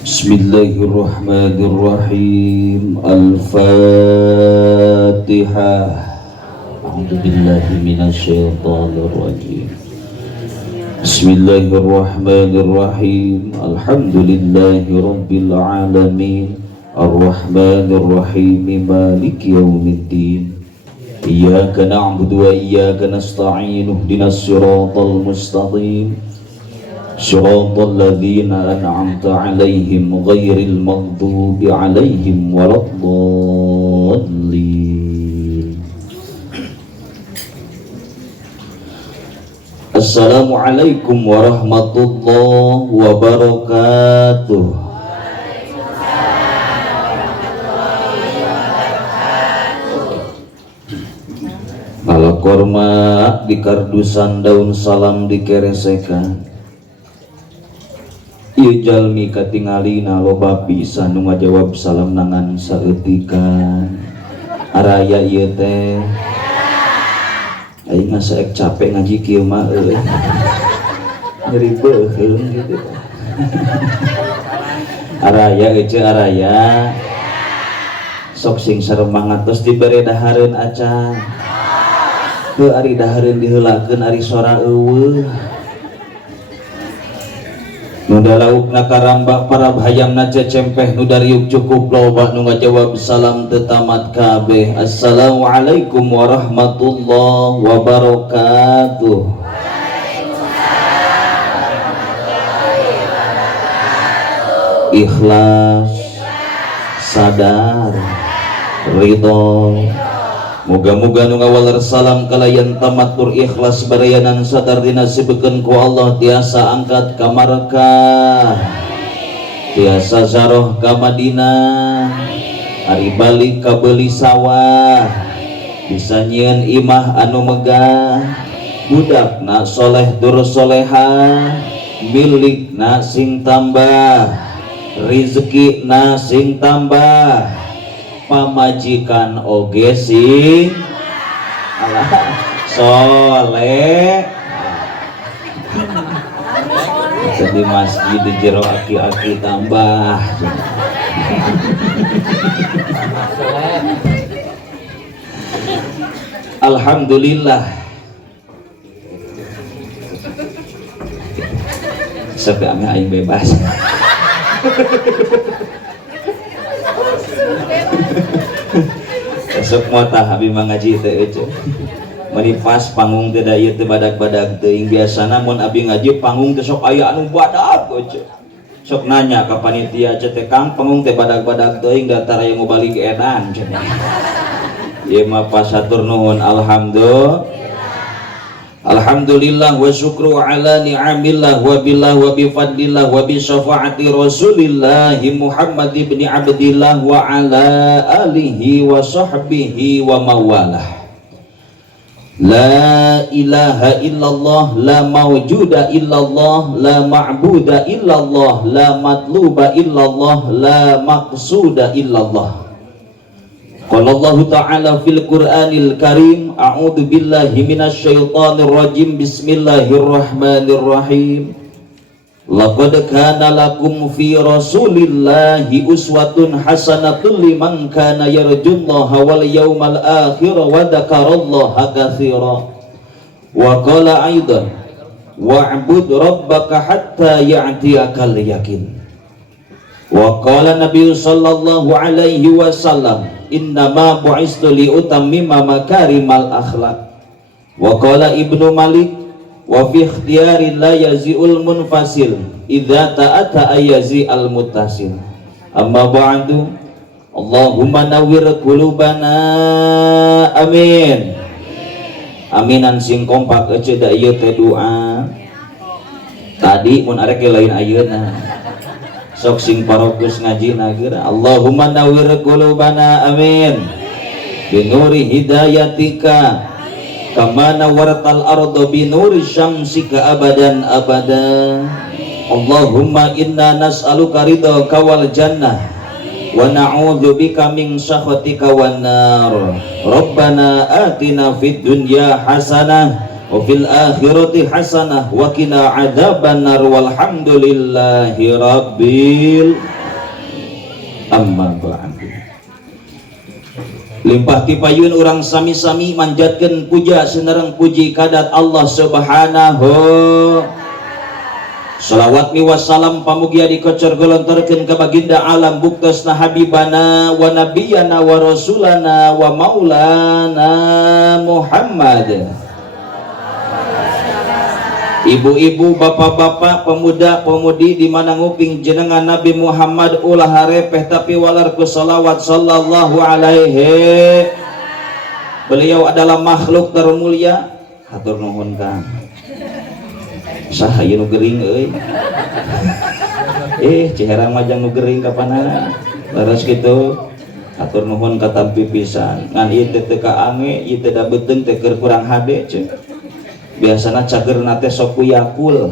Bismillahirrahmanirrahim. Al-Fatihah. A'udzubillahi minasyaitonirrajim. Bismillahirrahmanirrahim. Alhamdulillahi rabbil alamin. Ar-Rahmanirrahim. Maliki yaumiddin. Iyyaka na'budu wa iyyaka nasta'in. Ihdinas siratal mustaqim. Shiratal ladzina an'amta 'alaihim ghairil maghdubi 'alaihim waladdallin. Assalamualaikum warahmatullahi wabarakatuh. Bala korma di kardusan daun salam dikeresekan. Ieu jalmi katingalina loba pisan nu ngajawab salam nangan saeutikan. Araya ieu teh aing saek capek ngaji kieu mah nyeri beuheung gitu. Araya ece araya sok sing saremangat tos dibere dahareun acan. Teu ari dahareun diheulakeun ari sora eueuh. Nu dalaukna karamba para hayangna cecempeh nu dariuk cukup loba nu ngajawab salam teu tamat kabeh. Assalamualaikum warahmatullahi wabarakatuh. Ikhlas, sadar, ridho. Moga-moga nu ngawaler salam kalayan tamatur ikhlas barayanan sadar dinasibekeun ku Allah tiasa angkat ka Makkah, tiasa zaroh ka Madinah, ari balik ka beuli sawah, bisa nyieun imah anu megah, budakna soleh dur solehah, milikna sing tambah, rizkina sing tambah, pamajikan oge sing soleh. Di masjid di jero aki-aki tambah. Alhamdulillah. Sampai ame aing bebas. Esok motah abi mangaji teh eueuh. Mari pas panggung teh da ieu teh badag-badag teuing biasana mun abi ngaji panggung teh sok aya anu badag eueuh. Sok nanya ka panitia teh Kang panggung teh badag-badag teuing datar aya mau balik edan cenah. Ieu mah pas hatur nuhun Alhamdulillah wa syukru ala ni'amillah wa billah wa bifadlillah wa bi syafaati Rasulillah Muhammad ibn Abdillah wa ala alihi wa sahbihi wa mawalah. La ilaha illallah, la mawjuda illallah, la ma'buda illallah, la matluba illallah, la maqsuda illallah. Qala Allah Ta'ala fil Qur'anil Karim, a'udzu billahi minasyaitonir rajim. Bismillahirrahmanirrahim. Laqad kana lakum fi Rasulillahi uswatun hasanatun liman kana yarjullaha wal yawmal akhir wa dzakarallaha katsira. Wa qala aidan wa'bud rabbaka hatta ya'tiyakal yaqin. Wa qala Nabi sallallahu alaihi wasallam, innama bu'istu li utammima makarimal akhlaq. Wa qala Ibnu Malik, wa fi ikhtiyarin la yazi'ul munfasil idza ta'ata ayazi al muttasil. Amma ba'du, Allahumma nawwir qulubana, amin. Aminan sing kompak eueuh da ieu teh doa. Tadi mun arek lain ayeuna sok sing parokus ngaji nageura. Allahumma nawwir qulubana, amin. Binuri hidayatika kama nawwartal arda binuri syamsika abadan abada. Allahumma inna nas'aluka ridhaka wal jannah wa na'udzubika min sakhatika wan nar. Rabbana atina fid dunya hasanah wa fil akhirati hasanah wa qina adzabannar walhamdulillahi rabbil amma ba'du. Limpah tipayun orang sami-sami manjatkeun puja senereng puji kadat Allah Subhanahu. Salawat mi wassalam pamugia dikocor golontorkeun ka baginda alam buktasna habibana wa nabiyana wa rasulana wa maulana Muhammad. Ibu-ibu, bapak-bapak, pemuda-pemudi di mana nguping jenengan Nabi Muhammad ulah harepeh tapi walar ku salawat sallallahu alaihi. Beliau adalah makhluk termulia. Hatur nuhun Kang. Saha ieu nu gering euy. Ciherang majang nu gering kapanana. Leres kitu. Hatur nuhun katampi pisan. Ngan ieu teh teu kaange, ieu teh da beuteung teh keur kurang hade ceuk. Biasana cager nate sok Yakul.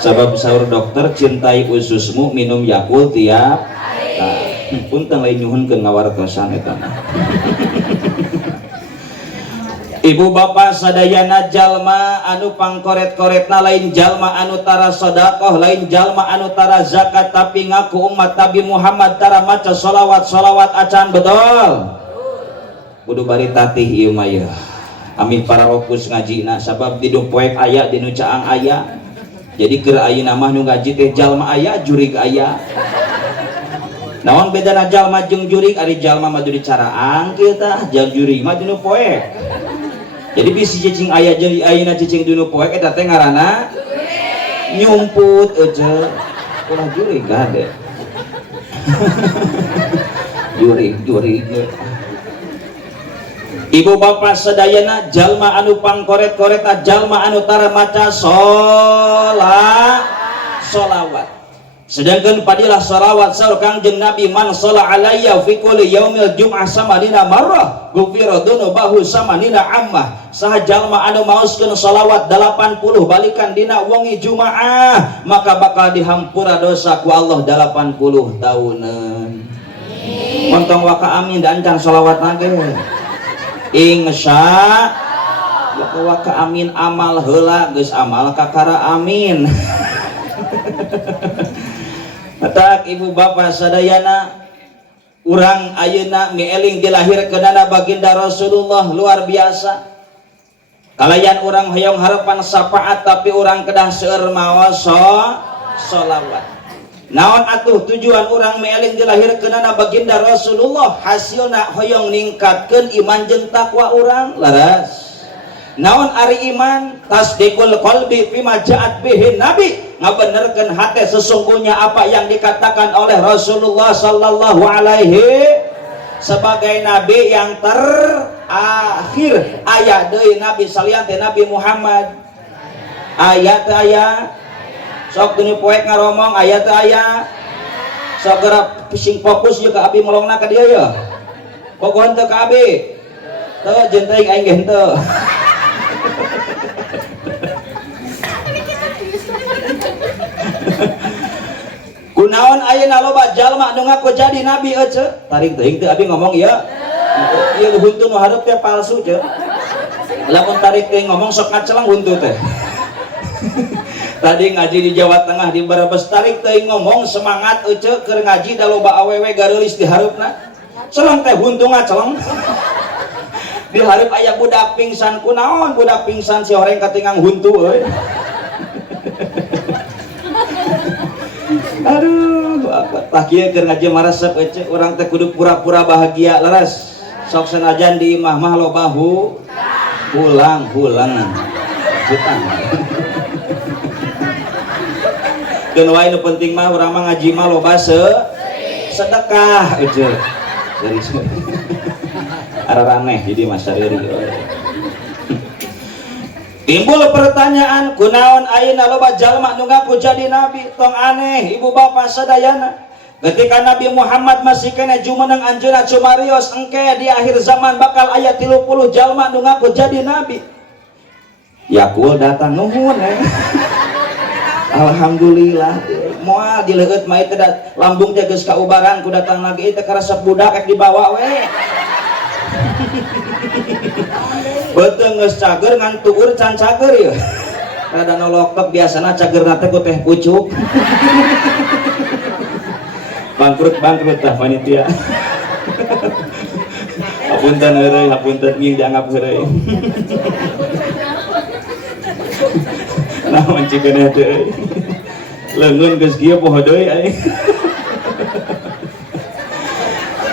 Sabab sahur dokter cintai ususmu minum Yakul tiap hari. Punten lain nyuhunkeun ngawartosan eta. Ibu bapak sadayana jalma anu pangkoret-koretna lain jalma anu tara sedekah, lain jalma anu tara zakat, tapi ngaku umat Nabi Muhammad tara maca sholawat acan betul. Kudu bari tatih ieu mah ya. Amin para fokus ngajina sabab di poek aya di nu caang aya. Jadi keur ayeuna mah nu ngaji teh jalma aya jurig aya. Naon bedana jalma jeung jurig? Ari jalma mah di caraang kieu tah, jeung jurig mah di nu poek. Jadi bisi cicing aya jeung ayeuna cicing di nu poek eta teh ngaranna nyumput euceul. Ulah jurig gade. Jurig. Ibu bapak sedayana jalma anu pangkoret-koreta jalma anu tara maca sholawat. Sedangkan padilah sholawat saur Kangjeng Nabi man sholla alayya fi kulli yaumil jum'ah samanina marrah ghufira dzunubahu samanina ammah. Saha jalma anu maoskeun sholawat 80 balikan dina wengi Jumaah maka bakal dihampura dosa ku Allah 80 tahunan. Montong waka amin dan can sholawat nage. Insya waka amin amal heula geus amal kakara amin. Matak ibu bapak sadayana urang ayeuna mieling dilahirkeunana baginda Rasulullah luar biasa. Kalayan urang hoyong harapan syafaat tapi urang kedah seueur maos sholawat. Naon atuh tujuan urang mieling dilahirkeunana baginda Rasulullah? Hasilna hoyong ningkatkeun iman jeung takwa urang. Laras. Naon ari iman? Tasdiqul qalbi bima ja'at bihi nabi. Ngabenerkeun hate sesungguhnya apa yang dikatakan oleh Rasulullah sallallahu alaihi sebagai nabi yang terakhir. Aya deui nabi salian teh Nabi Muhammad. Aya teh aya sok gini poek ngaromong aya teh aya sok geura pusing fokus ieu ka abi melongna ka dieu ya pokohon teh ka abi teu jeung teuing aing ge henteu. Kunaon ayeuna loba jalma nu ngaku jadi nabi eueuh tarik teuing teu abi ngomong ieu ieu huntu nu hareup teh palsu ceuk lamun tarik teuing ngomong sok ngacelang huntu teh. Tadi ngaji di Jawa Tengah di Brebes tarik teuing ngomong semangat euceuk keur ngaji da loba awewe gareulis di hareupna. Celang teh huntu ngaceleng. Di hareup aya budak pingsan kunaon budak pingsan si horeng katingang huntu euy. Aduh, apa tah kieu keur ngaji maresep euceuk urang teh kudu pura-pura bahagia leres. Sok sanajan di imah mah loba pulang. Hutang. Keun wae nu penting mah urang mah ngaji mah loba sedekah euceuk. Dari araraneh jadi masareuri. Timbul pertanyaan, kunaon ayeuna loba jalma nu ngaku jadi nabi? Tong aneh ibu bapak sadayana. Ketika Nabi Muhammad masih kena jumeneng anjeunna cumarios engke di akhir zaman bakal aya 30 jalma nu ngaku jadi nabi. Yakul datang nuhun Alhamdulillah moal dileueut mah teh lambung teh geus kaubaran ku datang lagi teh karesep budak ek dibawa we. Betul geus cager ngan tueur can cager ya. Rada nolokep biasana cager nate ku teh pucuk. Bangkrut tah panitia. Hapunten heureuy, hapunten nging dianggap heureuy. Naon cikeun teh euy. Leungeun geus kieu poho deui ai.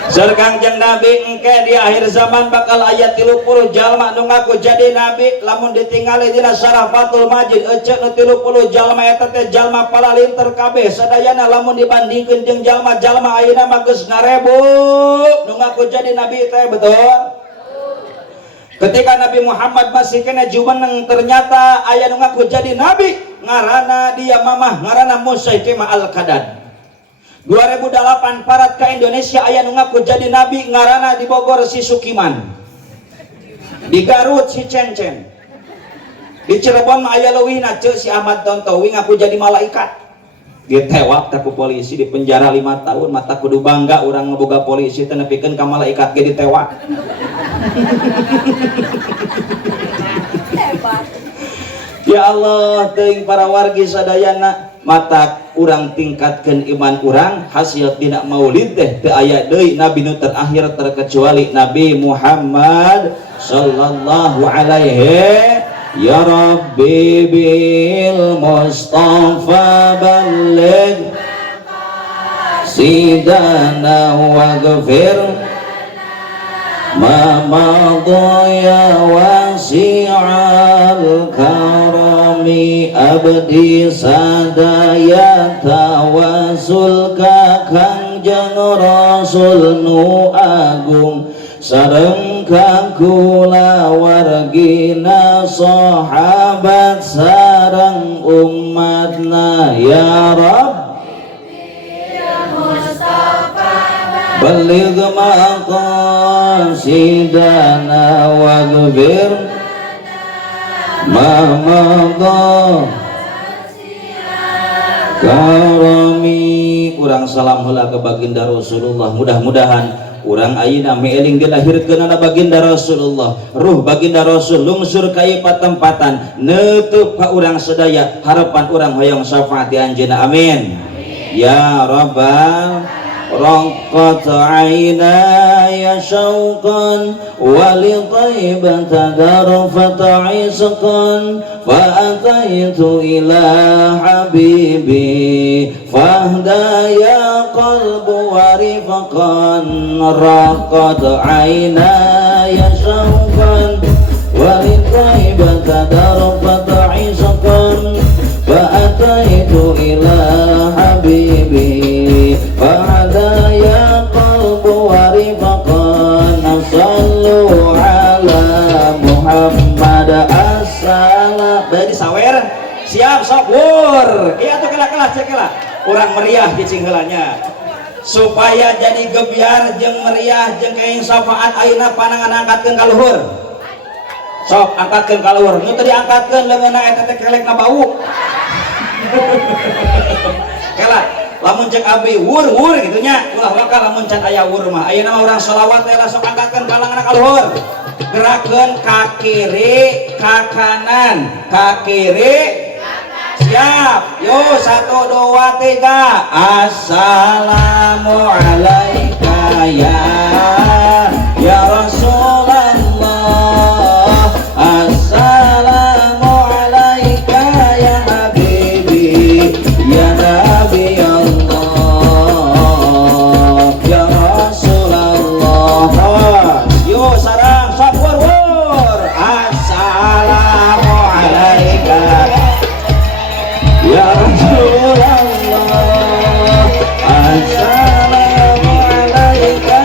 Seur Kangjeng Nabi engke di akhir zaman bakal aya 30 jalma nu ngaku jadi nabi, lamun ditingali dina Syarafatul Majid ecek nu 30 jalma eta teh jalma palalinter kabeh sadayana, lamun dibandingkeun jeung jalma-jalma ayeuna mah geus ngarebu nu ngaku jadi nabi teh, betul? Ketika Nabi Muhammad masih kena jumeneng ternyata aya nu ngaku jadi nabi ngaranna dia mamah ngaranna Musailima Al-Kadad. 2008 parat ke Indonesia aya nu ngaku jadi nabi ngaranna di Bogor si Sukiman, di Garut si Cencen, di Cirebon mah aya leuwihna ceuk si Ahmad Tontowi ngaku jadi malaikat, ditewak ku polisi di penjara 5 tahun. Mata kudu bangga urang ngeboga polisi teh nepikeun ka malaikat ge ditewak. Ya Allah, teuing para wargi sadayana mata urang tingkatkeun iman urang hasil dina maulid teh teu aya deui nabi nu terakhir terkecuali Nabi Muhammad sallallahu alaihi. Ya Rabbi bil Mustafa balligh sidana waghfir ma madaya wasi'al karami abdi sadaya tawasul ka Kangjeng Rasul nu agung sareng ka kula wargina sahabat sareng umatna. Ya Rabb baligh maqasidana waghfir ma madha karami. Urang salam heula ke baginda Rasulullah, mudah-mudahan urang ayeuna meeling dilahirkeun na baginda Rasulullah, ruh baginda Rasul lungsur ka ieu patempatan neuteuk ka urang sadaya harapan urang hoyong syafaat di anjeunna, amin. Ya Rabbal raqat aynaya syauqan wali taibata darfat isqan fa ataitu ila habibi fahdaya qalbu wa rifqan. Raqat aynaya syauqan wali taibata darfat isqan fa ataitu ila habibi fahadaya qalbu wa rifqan. Sallu ala Muhammad assalam. Bari sawer siap sok wur ieu atuh kela-kela cek kela urang meriah cicing heulanya supaya jadi gebyar jeung meriah jeung kaing syafaat ayeuna panangan angkatkeun ka luhur. Sok angkatkeun ka luhur, nu teu diangkatkeun leungeunna eta teh kelekna bau. Kela lamun cek abi wur gitu nya ulah wakal lamun can aya wur mah ayeuna mah urang sholawat teh langsung angkatkeun kalangan ka luhur, gerakkeun ka kiri ka kanan ka kiri siap yo 1 2 3 assalamu alaika ya Rasulullah assalamu alaika ya habibi ya nabi Allah ya Rasulullah. Yo sarang sapur wur assalamu alaika ya Rasulullah assalamu alaika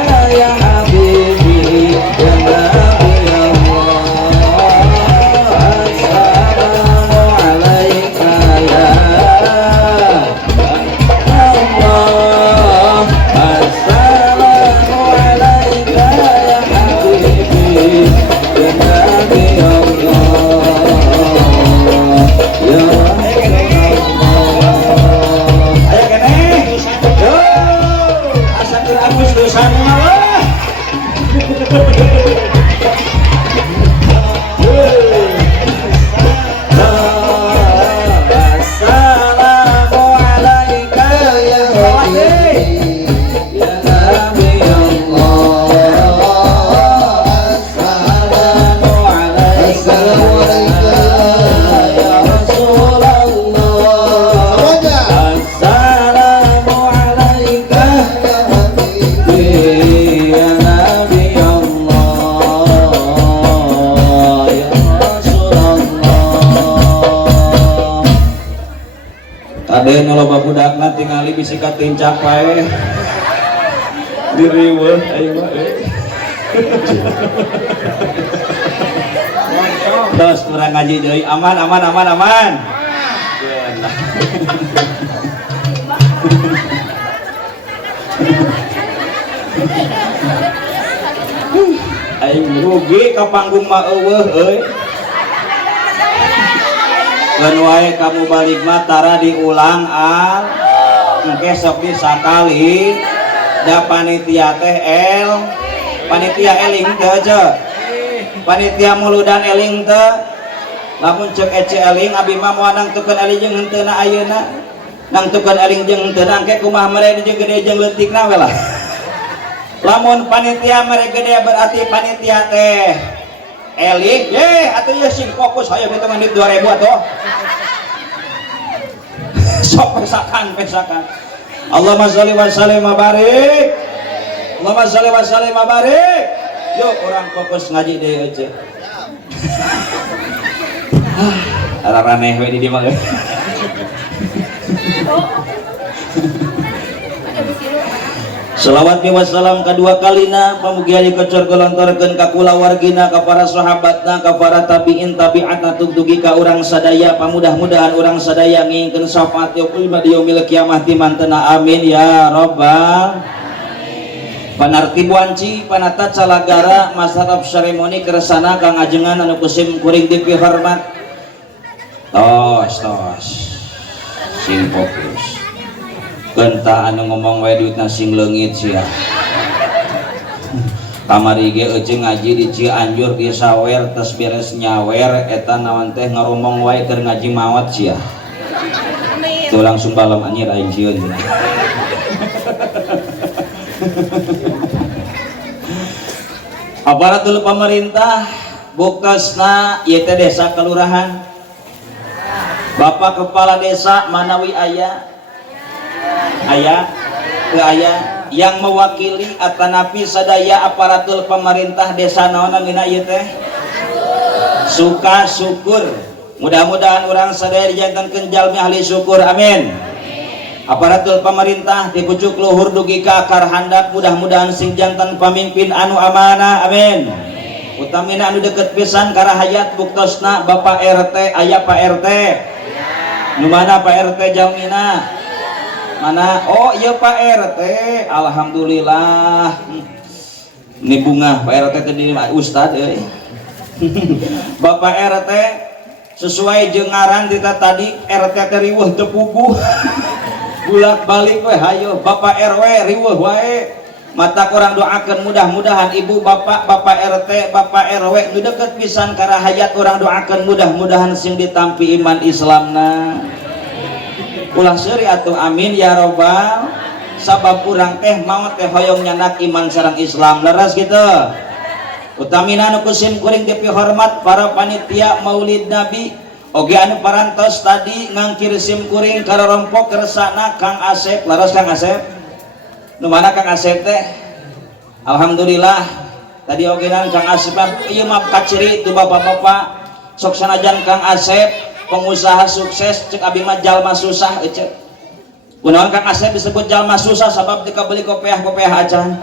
ada yang loba budakna tingali bisi katincak wae diriweuh ayo wae terus kurang ngaji deui aman aing rugi ka panggung mah eueuh euy keun wae kamu balik mah tara diulang al engke sok disakali da panitia teh panitia eling teh ce panitia muludan eling teh lamun cek ece eling abi mah moal nangtukeun eling jeung henteu na ayeuna nangtukeun eling jeung henteu na engke kumaha mere jeung gede jeung leutikna we lah lamun panitia mere gede berarti panitia teh eling ye atuh ye sing fokus hayo hitungan duit 2000 atuh sok pesakan Allahumma sholli wa sallim wa barik Allahumma sholli wa sallim wa barik yuk orang fokus ngaji deui aja raneh we di dieu mah Salawat wassalam kedua kalina pamugi ali kecor golontorkeun ka kulawargina ka para sahabatna ka para tabiin tabiatna tugdugi ka urang sadaya pamudah-mudahan urang sadaya ngingkeun syafaat yaumil yaumil kiamah ti mantena amin ya rabbal panarti buanci panata calagara masarab seremoni keresana kang ajengan anu kusim kuring dipihormat tos sing fokus genta anu ngomong wae duitna sing leungit sia kamari ge euceung ngaji di Cianjur di sawer tes beres nyawer eta naon teh ngaromong wae keur ngaji mawat sia tuh langsung balem anjir aing sieun aparatur pemerintah buktosna ieu teh desa kelurahan Bapak kepala desa manawi aya yang mewakili atanapi sadaya aparatur pemerintah desa naon namina ieu teh suka syukur mudah-mudahan orang sadaya dijantankeun jalmi ahli syukur amin aparatur pemerintah dipucuk luhur dugi ka akar handap mudah-mudahan sing jantan pamimpin anu amanah amin utamina anu deket pisan ka rahayat buktosna Bapak RT aya Pak RT nu mana Pak RT jalmina mana oh iya Pak RT alhamdulillah ini bunga Pak RT tadi Ustad Bapak RT sesuai jengaran kita tadi RT riweuh teu puguh bulak balik we hayo Bapak RW riweuh wae mata kurang doakeun mudah-mudahan ibu bapak RT Bapak RW nu deukeut pisan ka rahayat urang doakeun mudah-mudahan sing ditampi iman Islamna ulah seuri atuh amin ya robbal sabab urang teh maot teh hoyong nyanak iman sareng Islam leres kitu utamina anu kusim kuring dipihormat para panitia Maulid Nabi oge anu parantos tadi ngangkir sim kuring ka rompok keresana Kang Asep leres Kang Asep nu mana Kang Asep teh alhamdulillah tadi ogenan Kang Asep ieu mah kaciri tu bapak-bapak sok sanajan Kang Asep pengusaha sukses cek abi mah jalma susah cek kunaon Kang Asep disebut jalma susah sabab dikabeli kopiah acan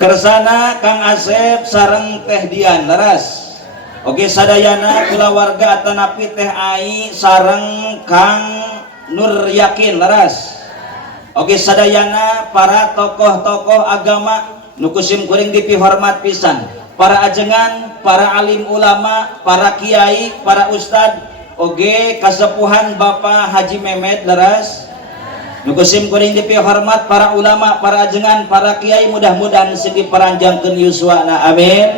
kersana Kang Asep sareng Teh Dian leres oke sadayana kulawarga atanapi Teh Ai sareng Kang Nur Yakin leres oke sadayana para tokoh-tokoh agama nu kusim kuring dipihormat pisan para ajengan, para alim ulama, para kiai, para ustad, oge kasepuhan Bapak Haji Mehmet leres. Nu kusim kuring dipihormat para ulama, para ajengan, para kiai mudah-mudahan sing diparanjangkeun yuswana amin.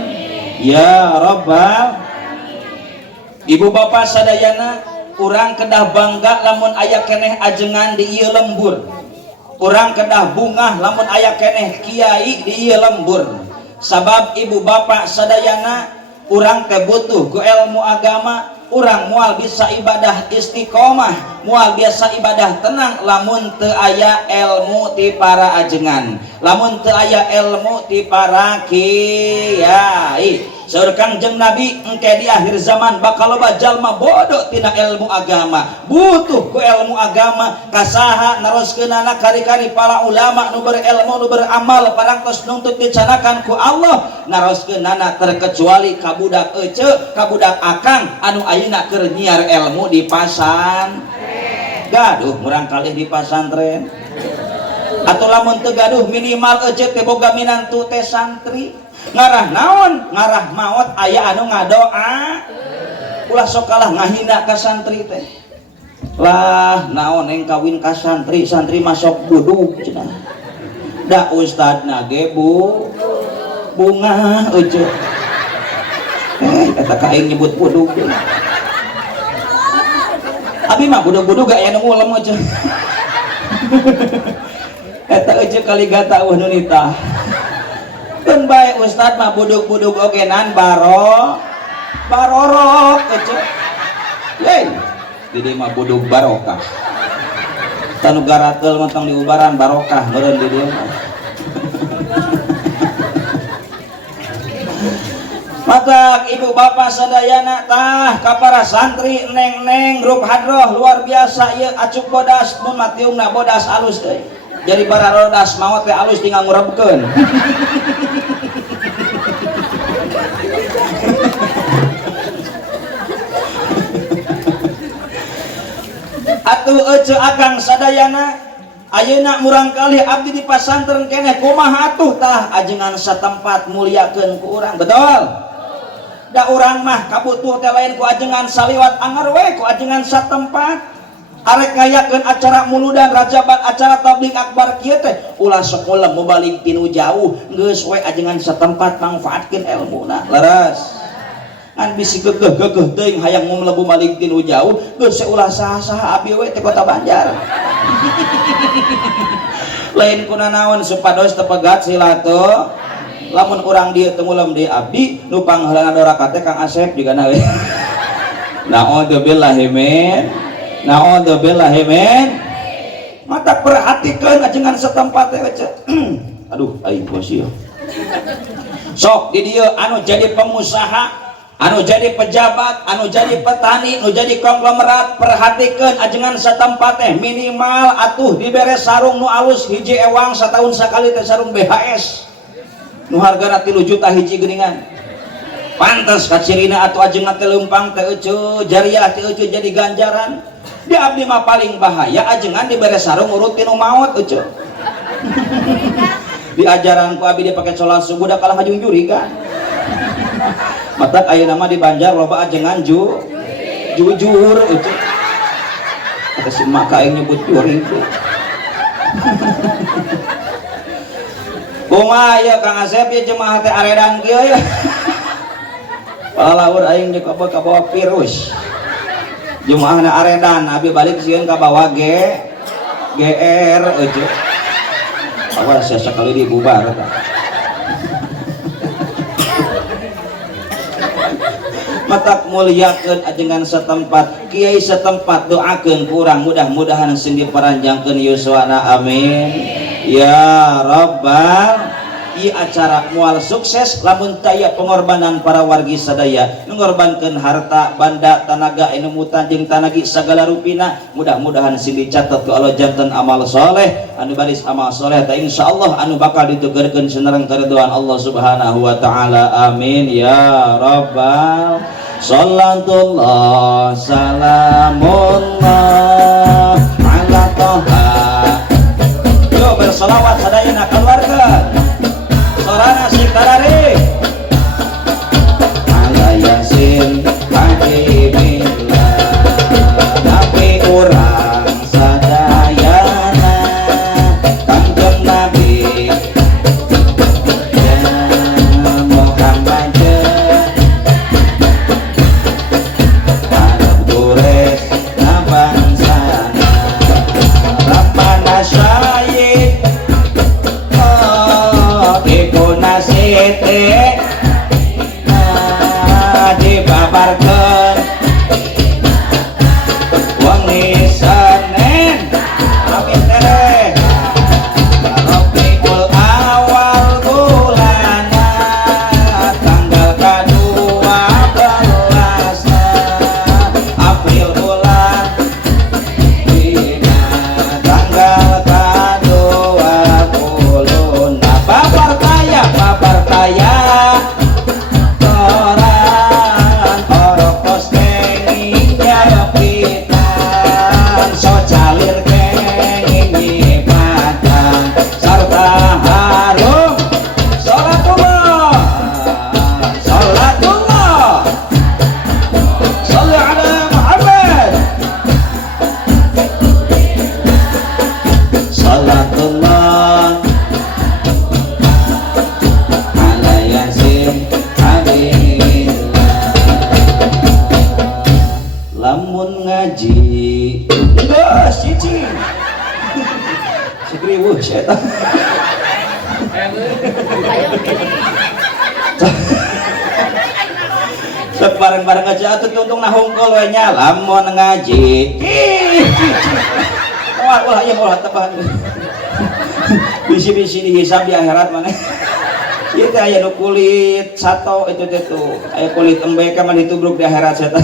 Ya rabbal ibu bapak sadayana urang kedah bangga lamun aya keneh ajengan di ieu lembur. Urang kedah bungah lamun aya keneh kiai di ieu lembur. Sabab ibu bapak sadayana urang teh butuh ku ilmu agama urang mual bisa ibadah istiqomah mual biasa ibadah tenang lamun teu aya ilmu ti para ajengan lamun teu aya ilmu ti para kiai saur Kangjeng Nabi engke di akhir zaman bakal loba jalma bodoh tina ilmu agama, butuh ku ilmu agama kasaha naroskeunana kari-kari para ulama nu berilmu nu beramal parangtos nuntut dicanakan ku Allah naroskeunana terkecuali kabudak ece kabudak akang anu ayeuna keur nyiar ilmu di pasan gaduh murang kalih di pasantren atau lamun teu gaduh minimal ece teh boga minantu teh santri ngarah naon ngarah maot aya anu ngadoa ulah sok kalah ngahina ka santri teh lah naon yang kawin ka santri santri masuk buduk cenah da ustadna ge bunga eueuh eta kaing nyebut buduk abi mah buduk-buduk gak aya nu ngulem eueuh eta eueuh kali gata nu nitah kan baik ustad mah buduk-buduk ogenan barorok kece yeay jadi mah buduk barokah tanu garatel mentang diubaran barokah meureun di dieu maka ibu bapak sadayana tah ka para santri neng-neng grup hadroh luar biasa ieu acuk bodas mun matiungna bodas alus teh jadi para rodas maot teh alus tinggal ngurebkeun atuh ece akang sadayana ayeuna murang kali abdi di pasantren keneh kumaha atuh tah ajengan satempat muliakeun ku urang betul da urang mah kabutuh teh lain ku ajengan saliwat angar we ku ajengan satempat arek ngayakeun acara muludan rajaban acara tabligh akbar kieu teh ulah sekolah mau balik tinu jauh geus we ajengan satempat mangfaatkeun ilmuna leres ngan bisi gegeh teuing hayang mlebu balik tinu jauh geus ulah saha-saha abi we teh kota Banjar lain kunanaon supados tepegat silatu lamun urang dieu teu ngulem di abdi nu pangheulana doraka teh Kang Asep juga na we naudzubillah men naudzubillah men mata perhatikeun ajengan satempat teh aduh aing bosio sok di dieu anu jadi pengusaha anu jadi pejabat anu jadi petani anu jadi konglomerat perhatikeun ajengan satempat teh minimal atuh dibere sarung nu alus hiji ewang satahun sakali teh sarung BHS nu hargana 3 juta hiji geuningan pantes kacirina atuh ajengan teh leumpang teh eueuh jariah teh eueuh jadi ganjaran di abdi mah paling bahaya ajengan dibere sarung urut tinu maot eueuh di ajaran ku abdi dia pakai sholat subuh da kalah ngajungjuri kan matak ayeuna mah di Banjar loba ajengan jujur eueuh ada si maka yang nyebut juring tuh kumaha ya Kang Asep ya jemaah teh aredan kieu ya palaur aing di kabawa virus jemaahna aredan abi balik sieun ka bawah GR eueuh awas sekali dibubar eta matak muliakeun ajengan satempat kiai satempat doakeun kurang mudah-mudahan sing diparanjangkeun yuswana amin ya rabbal ieu acara moal sukses lamun taya pengorbanan para wargi sadaya ngorbankeun harta banda tanaga ilmu jeung tanagi sagala rupina mudah-mudahan sing dicatet ku Allah janten amal soleh anu baris amal soleh ta insyaallah anu bakal ditugerkeun sanereng karidhoan Allah subhanahu wa ta'ala amin ya rabbal sallallahu salamullah ala toha yo bersolawat sadayana keluarga sorana sikarare ala yasin hakimillah tapi urang sadayana Kangjeng Nabi ya Muhammad harap gores nabangsana Rabbana syahid nasite dibabarkeun wengi Senin amin teh Rabiul Awal bulana tanggal kadua eta. Sok bareng-bareng aja atuh tuntung nah hungkul we nya lamun ngaji. Wah aya moal tebahan. Bisi-bisi dihisab di akhirat maneh. Ieu teh aya nu kulit sato itu teh tuh. Aya kulit embek mah ditubruk di akhirat eta.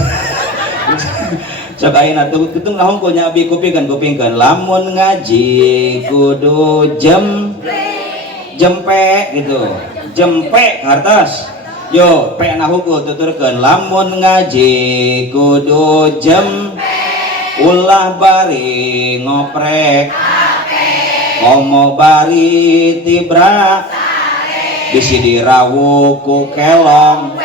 Sok ayeuna tutung nah hungkul nya abi kupingkeun lamun ngaji kudu jempe gitu. Jempe kartos. Yo, pe na hukul tuturkeun lamun ngaji kudu ulah bari ngoprek komo bari tibrak bisi dirawuk ku kelong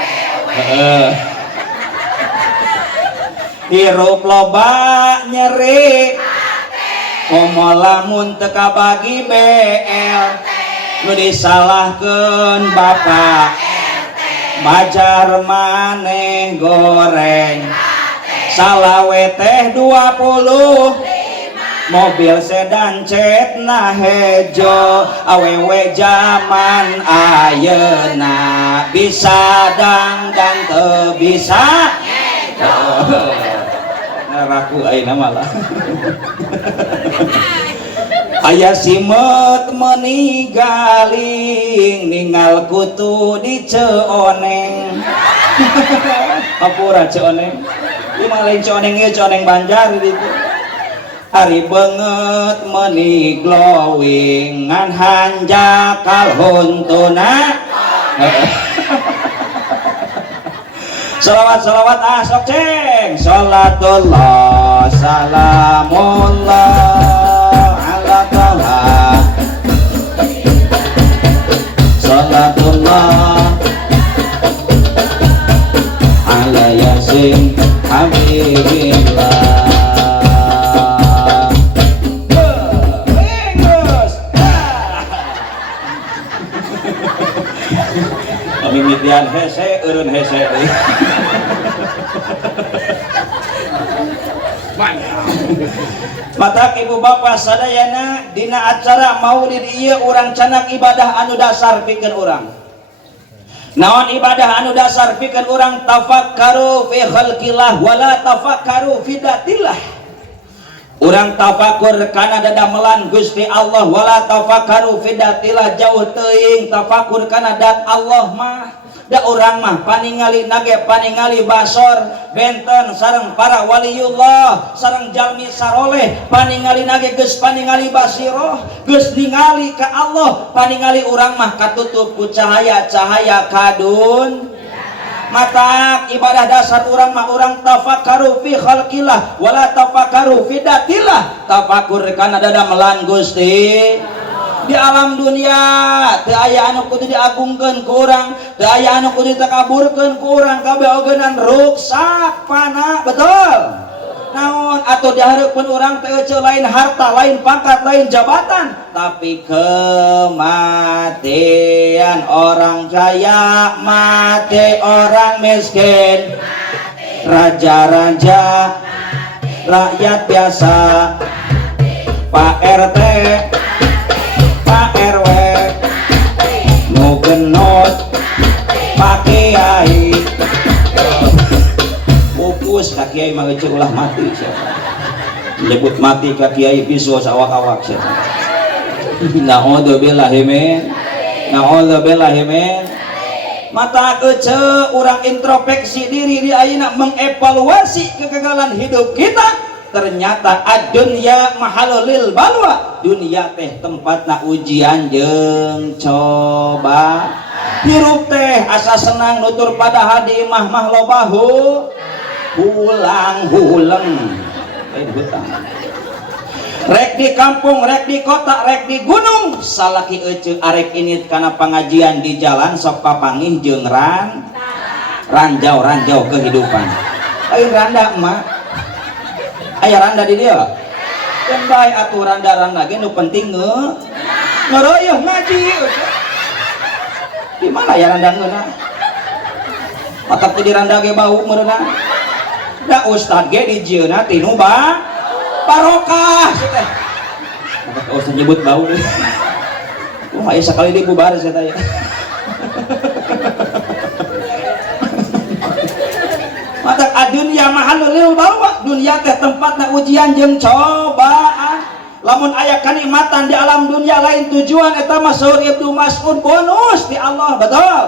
hirup loba nyeri komo lamun teka bagi BL nu disalahkeun bapak bajar maneh goreng salawe teh 20 mobil sedan cetna hejo awewe zaman ayeuna bisa dangdang teu bisa ngaraku ayeuna malah aya simet meuni galing ningal kutu di Ceoneng. Apura Ceoneng. Ieu mah lain Ceoneng ieu Ceoneng Banjar ditu. Hari beungeut meuni glowing ngan hanjakal huntuna. Salawat sok ceng. Salatullah salamullah salatullah ala yasin habibillah mimitian hese eureun hese Matak ibu bapak sadayana dina acara maulid ieu urang canak ibadah anu dasar pikeun urang. Naon ibadah anu dasar pikeun urang tafakkaru fi khalqillah wala tafakkaru fi datillah. Urang tafakur kana dadamelan Gusti Allah wala tafakkaru fi datillah jauh teuing tafakur kana dat Allah mah. Da urang mah paningali nage paningali basor benten sareng para waliullah sareng jalmi saroleh paningali nage geus paningali basiroh geus ningali ka Allah paningali urang mah katutup ku cahaya-cahaya kadun mata ibadah dasar urang mah urang tafakkaru fi khalqillah wala tafakkaru fi datillah tafakur kana dadamelan Gusti di alam dunia teu aya anu kudu diagungkeun ku urang teu aya anu kudu ditakaburkeun ku urang kabeh ogenan ruksak panah betul naon atuh dihareupeun urang teh eueuh lain harta lain pangkat lain jabatan tapi kematian orang kaya mati orang miskin raja-raja rakyat biasa Pak RT Pak RW nu genot Pak Kiai pupus ka Kiai mah eueuh ulah mati siapa nyebut mati ka Kiai bisu sawak-awak siapa naudzubillahi min mata eueuh urang introspeksi diri di ayeuna mengevaluasi kegagalan hidup kita ternyata ad-dunya mahalul balwa dunia teh tempatna ujian jeung coba hirup teh asa senang nutur padahal di imah mah loba hulang huleng hutang rek di kampung rek di kota rek di gunung salaki eueuh arek init kana pangajian di jalan sok papangih jeung ranjau kehidupan lain randa emak aya randa di dia kan bae atuh randa-randa ge nu penting ngeuroyeuh ngaji di mana ya randa ngeuna matak teu di randa ge bau meureuna da ustad ge dijieuna tinu barokah teh oh usah nyebut bau deh. Ayo sekali dibubar saya tanya. Mata adunya mahalul bawa dunia teh tempatna ujian jeung cobaan. Lamun aya kanikmatan di alam dunia lain tujuan eta mah saur Ibnu Mas'ud bonus di Allah betul.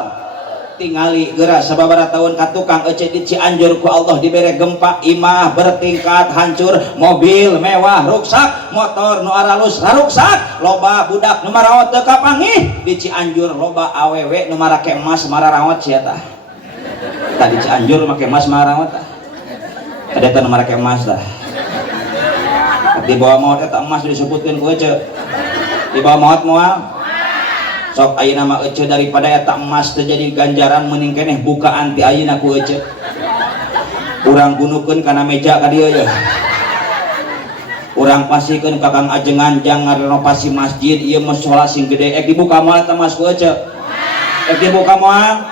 Tingali geura sababaraha tahun ka tukang ece di Cianjur ku Allah dibere gempa imah bertingkat hancur, mobil mewah ruksak, motor nu aralus ruksak, loba budak nu marawat teu kapanggih di Cianjur, loba awewe nu marake emas mararawat sia tah. Tadi Cianjur make emas mararawat tah. Ada teh nu marake emas tah. Di bawah maut eta emas disebutkeun ku ece. Di bawah maut moal sok ayeuna mah ece daripada eta emas terjadi ganjaran mending keneh bukaan ti ayeuna ku ece. Urang gunukeun kana meja ka dieu ya. Urang pasikeun ka Kang Ajengan jang ngarenovasi masjid ieu mushola sing gede dibuka moal eta mas ku ece. Dibuka moal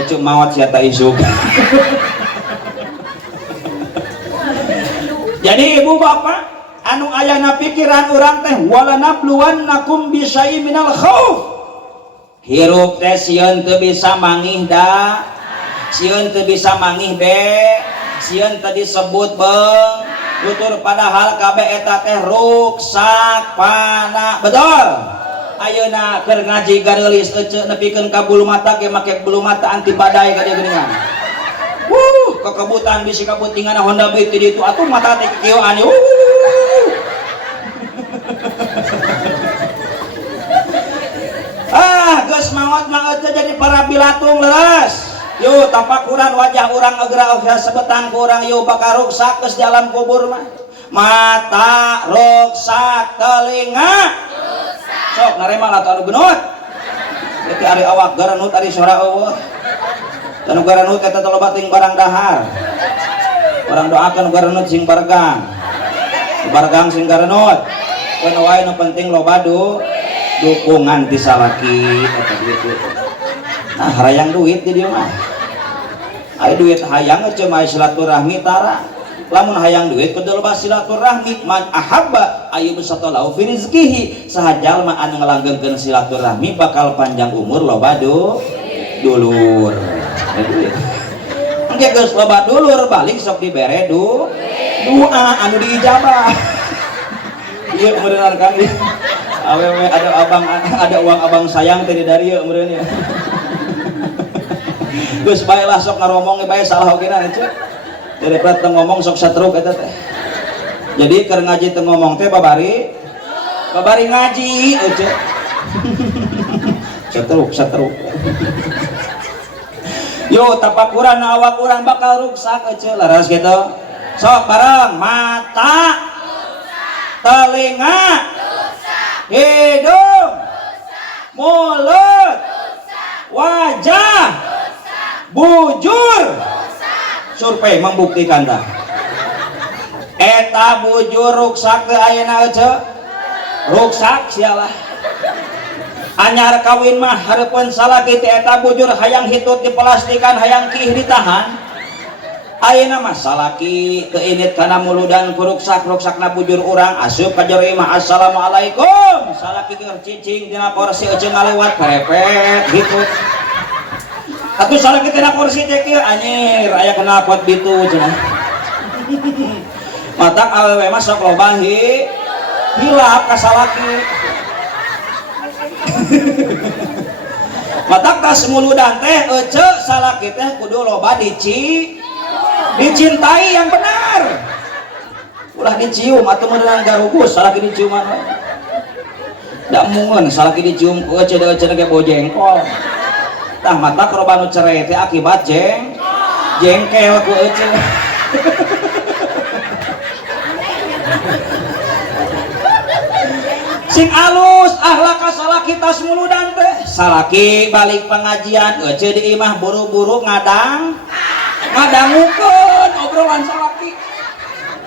ece maot sia ta isuk. Jadi ibu bapak anu ayana pikiran urang teh wala nabluwannakum bisyai minal khauf. Hirup teh sieun teu bisa mangih da, sieun teu bisa mangih be, sieun teu disebut beung, tutur padahal kabeh eta teh ruksak pana. Betul. Ayeuna keur ngaji gareulis ece nepikeun ka bulu mata ge make bulu mata anti badai ka dieu geuningan. Kekebutan bisi kabutingan Honda Beat di itu atuh mata teh kieu ani. Geus maot mah ece jadi para bilatung leres. Yo tapakuran wajah urang geura sebetang ku urang yo bakal ruksak geus di alam kubur mah. Mata ruksak, telinga ruksak. Sok narema atuh anu genut. Itu ari awak garanut ari sora eueuh. Anu garanut eta teh loba ting barang dahar. Orang doakeun garanut sing bargang. Bargang sing garanut. Wen wae nu penting loba dukungan ti salaki eta gitu. Nah, harayang duit di dieu mah. Aya duit hayang ece mah silaturahmi tara. Lamun hayang duit kudu loba silaturahmi. Man ahabba ayyubsatalahu fi rizqihi. Saha jalma anu ngalanggengkeun silaturahmi bakal panjang umur loba dulur. Engke geus loba dulur balik sok dibere doa anu diijabah. Ieu meureun kan awewe ada uang abang sayang tadi dari ya meureun ya. Geus bae lah sok ngaromong bae salah oge na ece. Daripada teu ngomong sok satruk eta teh. Jadi keur ngaji teu ngomong teh babari ngaji ece. Satruk. Yo tapakuran awak urang bakal ruksak ece laras kitu. Sok bareng mata ruksak, telinga hidung, mulut, wajah, bujur. Survei membuktikan dah. Eta bujur ruksak teh ayeuna ece. Ruksak sialah. Anyar kawin mah hareupeun salaki teh eta bujur hayang hitut diplastikan hayang kih ditahan. Ayeuna mah salaki teu init kana muludan ku ruksak-ruksakna bujur urang asup ka jero imah assalamualaikum. Salaki keur cicing dina kursi ece ngalewat perepet gitu. Atuh salaki tina kursi teh kieu anjir aya knalpot bitu cenah. Matak awewe mah sok loba hilap ka salaki. Matak tas muludan teh ece salaki teh kudu loba dicintai yang benar. Ulah dicium atau meunang garugus salaki diciuman we. Da mungeun salaki dicium ku ece da ece ge bau jengkol. Tah matak loba nu cerai teh akibat jengkel ku ece. Sing alus ahlak salaki tas muludan teh salaki balik pengajian ece di imah buru-buru ngadangukeun obrolan salaki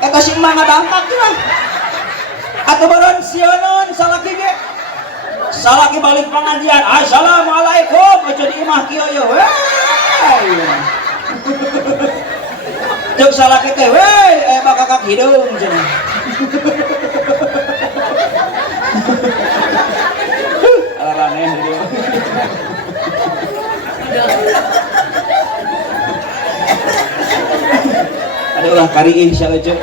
eta sing mah ngadangkat lah atuh baron sionon salaki ge salaki balik pengajian assalamualaikum ece di imah kieu ye we ceuk salaki teh we bakakak hidung cenah Ada ulah kari insya Allah.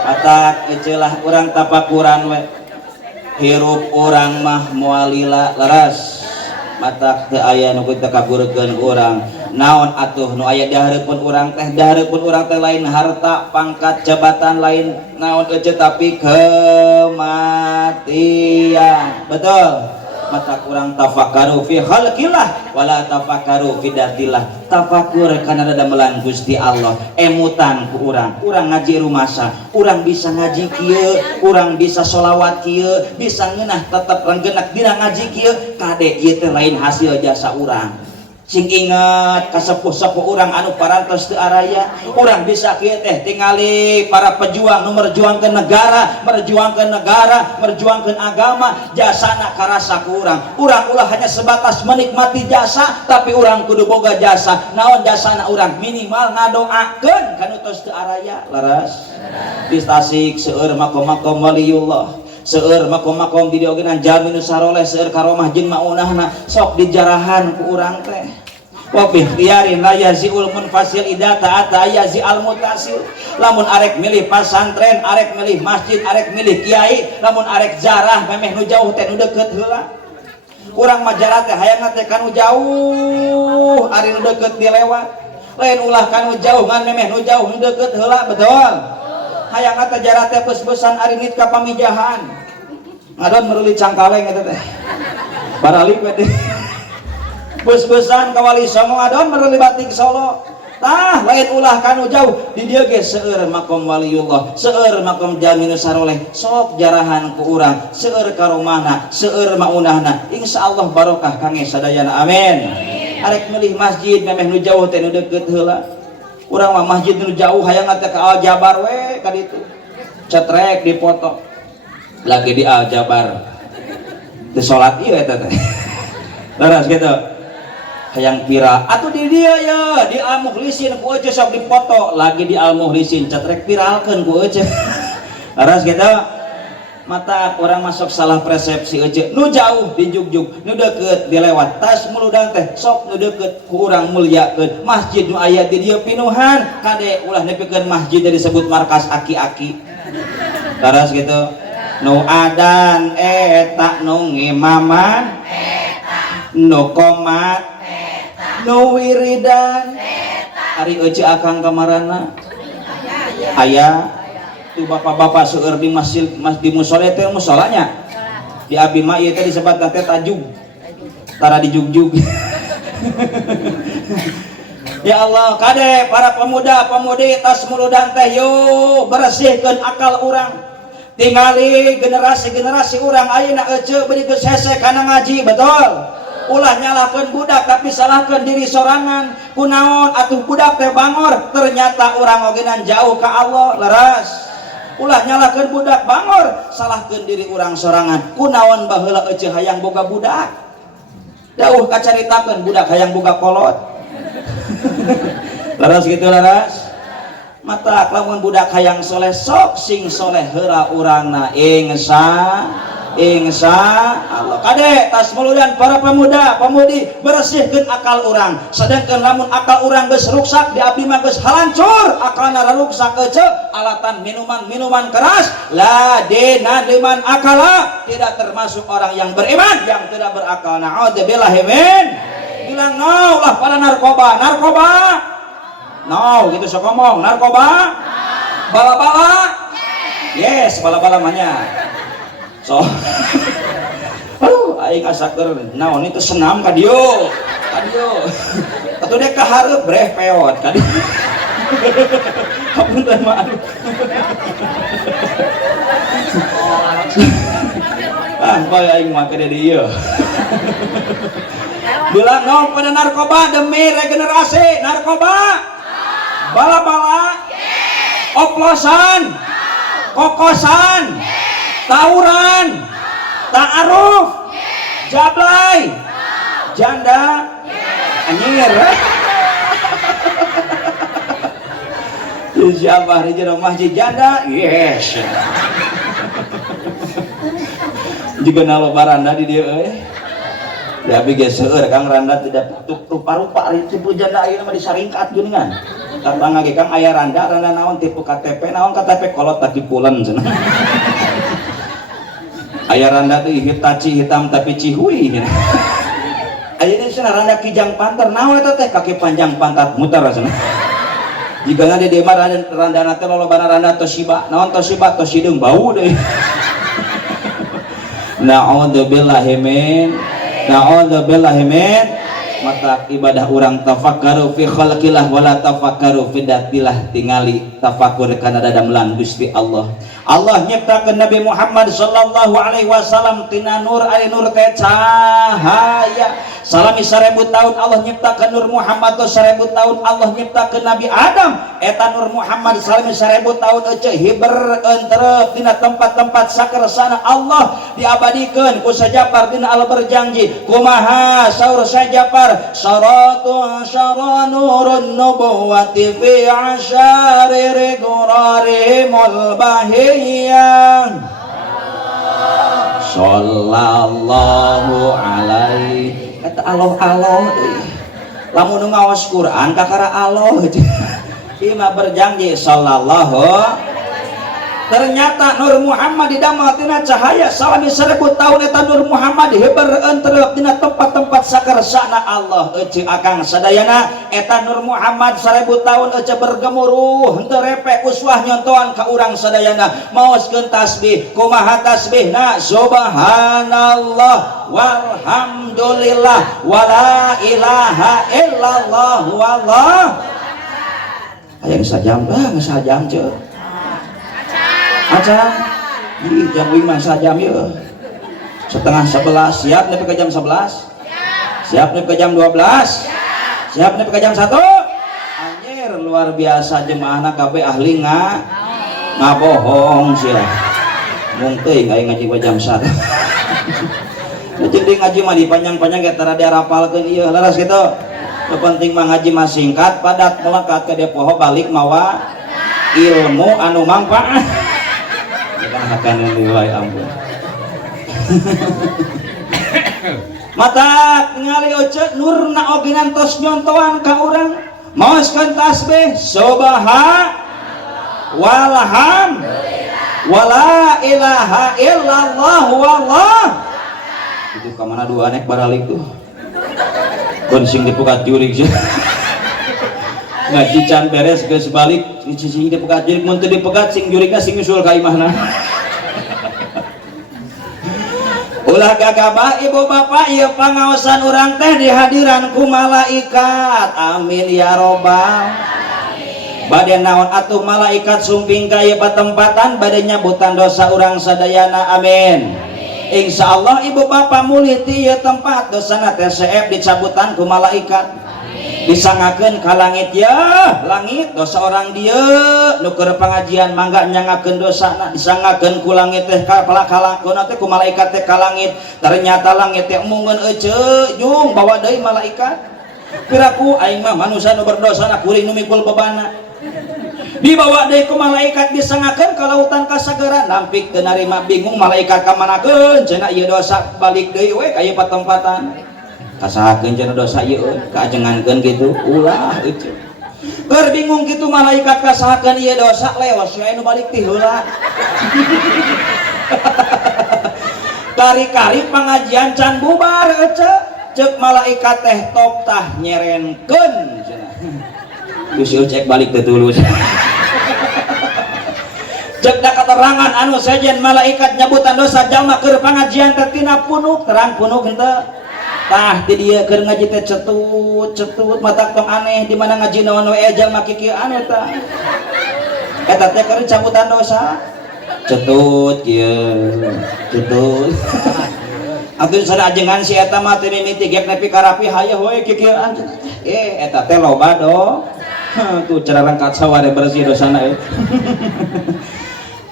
Patak ecelah orang tapakuran we hirup orang mah mualila leras matak teu aya nu kita kaburkeun urang naon atuh nu aya di hareupeun urang teh lain harta pangkat jabatan lain naon ece tapi kematian betul mata kurang tafakaru fi khalqillah wala tafakaru fi datillah tafakur kana damelan Gusti Allah emutan ku urang ngaji rumasa urang bisa ngaji kieu urang bisa sholawat kieu bisa ngeunah tetep renggenak dina ngaji kieu kade ieu teh lain hasil jasa urang sing inget kasepuh-sepuh urang anu parantos teu araya urang bisa kieu teh tingali para pejuang nu merjuangkeun negara merjuangkeun agama jasana karasa ku urang ulah hanya sebatas menikmati jasa tapi urang kudu boga jasa naon jasana urang minimal ngadoakeun kanu tos teu araya laras di Tasik seueur makom-makom waliullah seueur makom-makom di diogenan Jaminu Saroleh seueur karomah jeung maunahna sok dijarahan ku urang teh wa bikhtiyarin la yaziul munfasil idza ta'ata yazi al mutasil lamun arek milih pasantren arek milih masjid arek milih kiai lamun arek jarah memeh nu jauh teh nu deukeut heula urang mah jarah teh hayang teh kanu jauh ari nu deukeut dilewat lain ulah kanu jauh ngan memeh nu jauh nu deukeut heula betul hayang teh jarah teh beus-beusan ari nit ka pamijahan ngadon meuli cangkaleng eta teh barali we bus-busan kawali Songo adon mereuli batik Solo tah lain ulah kanu jauh di dieu ge seueur makom waliullah seueur makom Jaminu Saroleh sok jarahan ku urang seueur karomahna seueur maunahna insyaallah barokah kangge sadayana amin arek milih masjid memeh nu jauh teh nu deukeut heula urang mah masjid nu jauh hayang teh ka Al Jabar we ka ditu cetrek dipoto lagi di Al Jabar teu salat ieu eta teh laras kitu hayang viral atuh di dia ya di Al Mukhlisin ku ece sok dipoto lagi di Al Mukhlisin cetrek viralkeun ku ece laras kitu mata orang masuk salah persepsi ece nu jauh di jugjug nu deukeut dilewat tas muludang teh sok nu deukeut ku urang mulyakeun masjid nu aya di dieu pinuhan kade ulah nepikeun masjid disebut markas aki-aki laras kitu nu adan eta nu ngimaman eta nu qomat nu wiridan ari ece akang kamarana aya tu bapak-bapak seueur di masjid di musola teh musolanya di abi mah ieu teh disebut teh tajug tara dijugjug ya Allah kade para pemuda-pemudi tas muludan teh yo bersihkeun akal urang tingali generasi-generasi urang ayeuna ece beri geus hese kana ngaji betul ulah nyalahkeun budak tapi salahkeun diri sorangan kunaon atuh budak teh bangor ternyata urang ogenan jauh ka Allah leras ulah nyalahkeun budak bangor salahkeun diri urang sorangan kunaon baheula ece hayang boga budak jauh kacaritakeun budak hayang boga kolot leras gitu leras mata lamun budak hayang soleh sok sing soleh heula urangna insya Allah kade tas muludan para pemuda pemudi bersihkeun akal urang sedangkan lamun akal urang geus ruksak di abdi mah geus halancur akalna ruksak ece alatan minuman keras la dina liman akala tidak termasuk orang yang beriman yang tidak berakal naudzubillahi min bilang no lah pada narkoba no gitu sok ngomong narkoba bala-bala yes bala-bala mahnya so aing asakeun naon itu senam ka dieu atuh dek ka hareup breh peot ka dieu hapunten maaf bae aing mah ka dieu bilang naon pada narkoba demi regenerasi narkoba bala-bala oplosan kokosan tawuran, ta'aruf, jablay, janda, anyir. Siapa di jero masjid janda? Yes. juga naloba randa di dia ya abi geuseur Kang randa tidak rupa-rupa tipe janda ayeuna mah disaringkat geuningan tatangga ge Kang aya randa naon tipe KTP naon KTP kolot tapi pulen cenah aya randa teh Hitachi hitam tapi cihui ayeuna cenah randa kijang panter naon eta teh kaki panjang pantat muter cenah jika di dia mah randa teh lolobana randa Toshiba naon Toshiba Toshideung bau deui na'udzubillahi min mata ibadah orang tafakkaru fi khalqillah wala tafakkaru fi datillah tingali tafakur kana dadamelan Gusti Allah. Allah nyiptakeun Nabi Muhammad sallallahu alaihi wasallam tina nur ari nur teh cahaya. Salami 1000 tahun Allah nyiptakeun Nur Muhammad 1000 tahun Allah nyiptakeun Nabi Adam eta Nur Muhammad salami 1000 tahun eueuh hiber entrep dina tempat-tempat sakersana Allah diabadikeun ku Sajapar dina al berjanji kumaha saur Sajapar syaratu syara nurun nubuwati fi asyari rigurarimul bahiyyan sallallahu alaihi eta Allah deui lamun ngaos Quran kakara Allah ieu mah berjanji sallallahu ternyata Nur Muhammad didamel tina cahaya salami 1000 tahun eta Nur Muhammad hiber entrep dina tempat-tempat sakersana Allah eueuh akang sadayana eta Nur Muhammad 1000 tahun eueuh bergemuruh henteu repek uswah nyontoan ka urang sadayana maoskeun tasbih kumaha tasbihna subhanallah walhamdulillah wala ilaha illallah wallah aya sajam sajam ceu acan jam 5 sajam ya setengah 11 siap nepi ke jam 11 siap nepi ke jam 12 siap nepi ke jam 1 anjir luar biasa jemaahna kabeh ahli ngabohong sia mung teuing aya ngaji jam 1 jadi ngaji mah dipanjang-panjang ge tara diarapalkeun ieu laras kitu penting mah ngaji mah singkat padat melekat ke dia poho balik mawa ilmu anu manfaat akan nilai ampun mata ningali eueuh nurna oge ngantos nyontoan ka urang maoskeun tasbih subhanallah walhamdulillah wala ilaha illallah wallah itu ka mana dua anek baralik tuh kun sing dipukat jurig sih ngaji can beres geus balik sing dipegat jurig mun teu dipegat sing jurigna sing nyusul ka imahna ulah gagabah ibu bapak ieu pangaosan urang teh dihadiran ku malaikat amin ya robbal bade naon atuh malaikat sumping ka ieu patempatan bade nyabutan dosa urang sadayana amin insyaallah ibu bapak mulih ti ieu tempat dosana teh seep dicabutan ku malaikat disangakeun ka langit ya langit dosa orang dia nu keur pangajian mangga nyangakeun dosana disangakeun ku langit teh kalakona teh ku malaikat teh ka langit ternyata langit teh mungeun eueuh jung bawa deui malaikat piraku aing mah manusia nu berdosa na kuring nu mikul bebanna dibawa deui ku malaikat disangakeun ka lautan kasagaran nampik teu narima bingung malaikat ka manakeun cenah ieu dosa balik deui we ka ieu patempatan kasahakeun cenah dosa ieu kaajengankeun kitu ulah eueuh keur bingung kitu malaikat kasahakeun ieu dosa leos we nu balik ti heula kari-kari pangajian can bubar eueuh ceuk malaikat teh top tah nyerenkeun cenah geus cek balik teh tulus cek da keterangan anu sejen malaikat nyabutan dosa jalma keur pangajian teh tina punuk terang punuk henteu tah di dia keur ngaji teh cetut mata tong aneh di mana ngaji naon we jalma kieu aneh tah eta teh keur cabutan dosa cetut kieu cetut atuh sana ajengan si eta mah teu mimiti gek nepi ka rapi hayeuh we kieu eta teh loba do tuh cara rangkat saware bersih dosana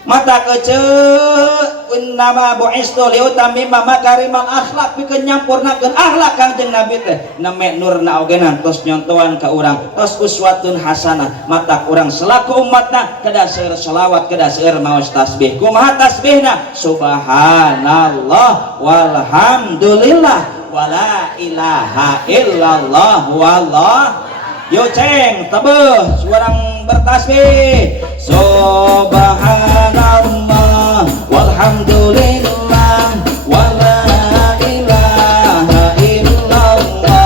mata keceu nama bu'istu liutammima makarimal akhlak pikeun nyampurnakeun akhlak Kangjeng Nabi teh name nurna ogenan tos nyontoan ka urang tos uswatun hasanah matak urang selaku umatna kedah seueur shalawat kedah seueur maos tasbih kumaha tasbihna subhanallah walhamdulillah wala ilaha illallah wallah. Yo ceng tebeh suarang bertasbih subhanallah walhamdulillah wala ilaha illallah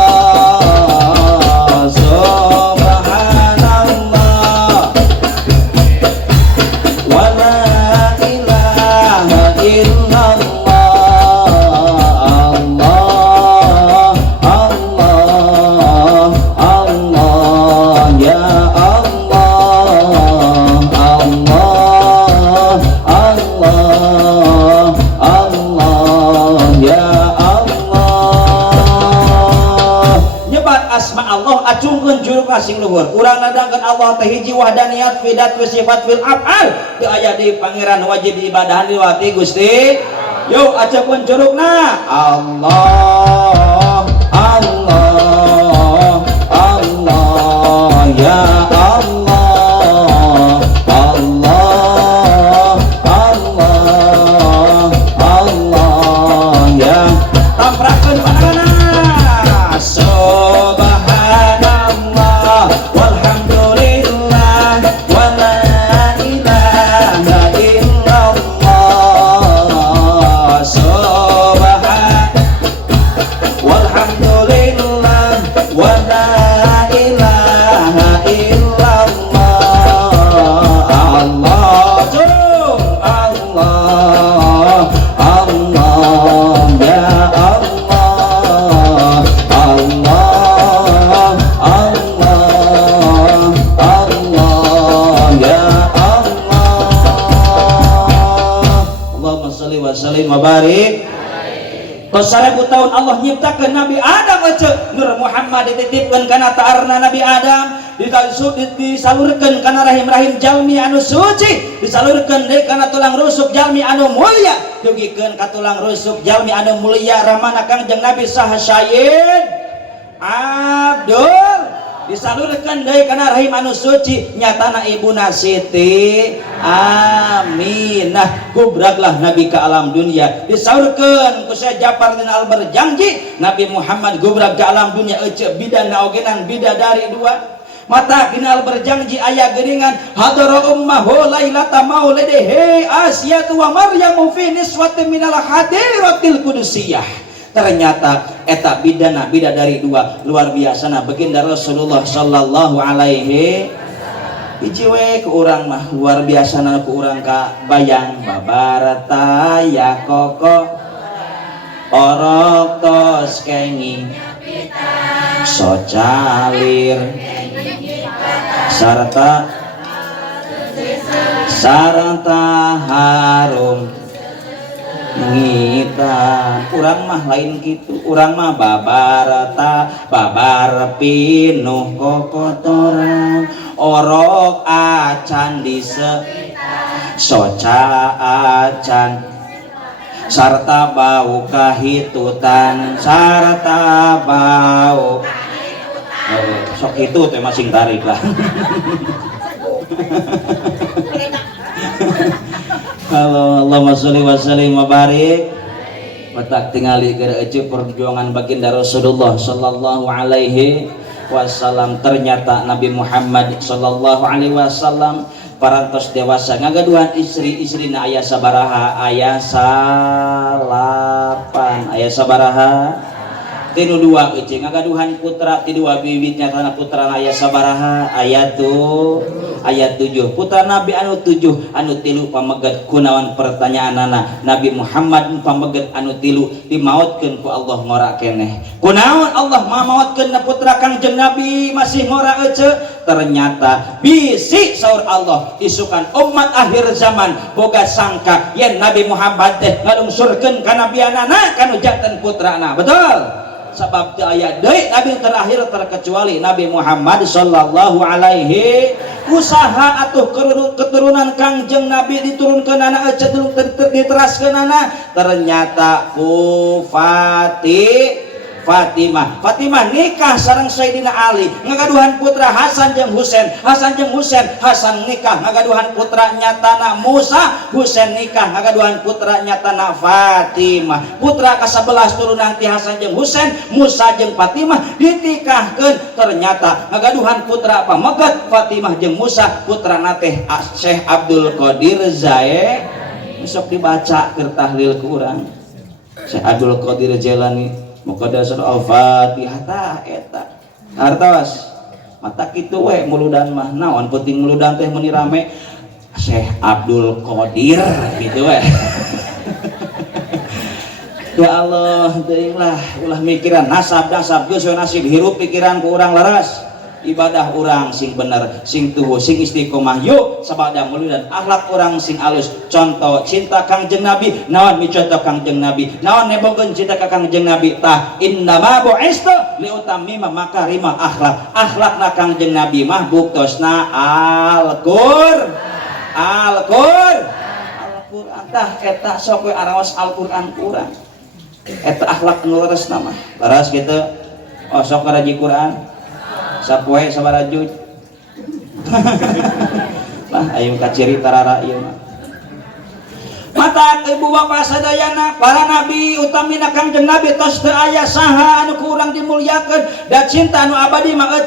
subhanallah wala ilaha illallah acungkeun juru kasing luhur urang nadangkeun Allah teh hiji wahdaniyat fi dat wa sifat fil af'al teu aya di pangeran wajib diibadahan liwati Gusti. Yuk acakeun curugna Allah Allah Allah ya Allah Allah Allah Allah ya tamprakeun pandanganna mabarik. Tos 1000 tahun Allah nyiptakeun Nabi Adam aja Nur Muhammad dititipkeun kana taarna Nabi Adam disalurkeun kana rahim-rahim jalmi anu suci disalurkeun deui kana tulang rusuk jalmi anu mulya dugikeun ka tulang rusuk jalmi anu mulya ramana Kangjeng Nabi saha Sayyid Abdul disalurkeun deui kana rahim anu suci nyatana ibuna Siti Aminah kubraglah Nabi ke alam dunia disalurkeun ku Syekh Ja'far bin Al-Barjanji Nabi Muhammad gubrag ke alam dunia ece bidana ogenan bidadari dua mata binal berjanji ayah geringan hadara ummahu lailata maulidihi Asyatu wa Maryamu fi niswatin minal hadiratil qudusiyah. Ternyata eta bidana bidadari dua luar biasa na baginda Rasulullah sallallahu alaihi hiji we ku urang mah luar biasa na ku urang ka bayang babarata ya koko orok tos kengi socalir sarta harum ngita urang mah lain gitu urang mah babarata babar pinuh kokotoran orok acan dise soca acan sarta bau kahitutan sarta bau sok itu teh masing tarik lah. Kalau Allahumma sholli wa sallim wa barik batak tingali gara ece perjuangan baginda Rasulullah sallallahu alaihi wasallam. Ternyata Nabi Muhammad sallallahu alaihi wasallam parantos dewasa ngagaduhan istri-istrina aya sabaraha aya salapan aya sabaraha tinu dua ece ngagaduhan putra ti dua bibitnya kana putra aya sabaraha aya ayat 7 putra Nabi anu 7 anu 3 pameget kunaon pertanyaanana Nabi Muhammad pameget anu 3 dimautkeun ku Allah ngora keneh kunaon Allah mamautkeun putra Kangjeng Nabi masih ngora ece ternyata bisi saur Allah isukan umat akhir zaman boga sangka yen Nabi Muhammad teh ngalungsurkeun ka nabianana kanu janten putrana betul sabab teu aya deui nabi terakhir terkecuali Nabi Muhammad sallallahu alaihi usaha atuh keturunan Kangjeng Nabi diturunkeunana diteraskeunana ternyata ku Fatimah nikah sareng Sayyidina Ali ngagaduhan putra Hasan jeung Husain Hasan nikah ngagaduhan putra nyatana Musa Husain nikah ngagaduhan putra nyatana Fatimah putra ka-11 turunan ti Hasan jeung Husain Musa jeung Fatimah ditikahkeun ternyata ngagaduhan putra pamegat Fatimah jeung Musa putrana teh Syekh Abdul Qadir Zaid sok dibaca keur tahlil ku urang Syekh Abdul Qadir Jailani Muqaddas al-Fatihah tah eta hartos mata kitu we muludan mah naon penting muludan teh meni rame Syekh Abdul Qadir gitu we ya Allah teuing lah ulah mikiran nasab geus we nasib hirup pikiran ku urang leres ibadah urang sing bener sing tuhu sing istiqomah yuk sabada muludan akhlak urang sing alus contoh cinta Kangjeng Nabi naon micontoh Kangjeng Nabi naon nebongkeun cinta ka Kangjeng Nabi tah innama bu'istu liutammima makarimah akhlakna Kangjeng Nabi mah buktosna Al-Qur'an tah eta sok we araos Al-Qur'an urang eta akhlak nu leresna mah leres kitu oh sok ngaraji Qur'an sapoe sabarajut lah ayo kaciri tarara ieu mah mata ibu bapak sadayana para nabi utamina Kangjeng Nabi tos teu aya saha anu ku urang dimulyakeun da cinta anu abadi mah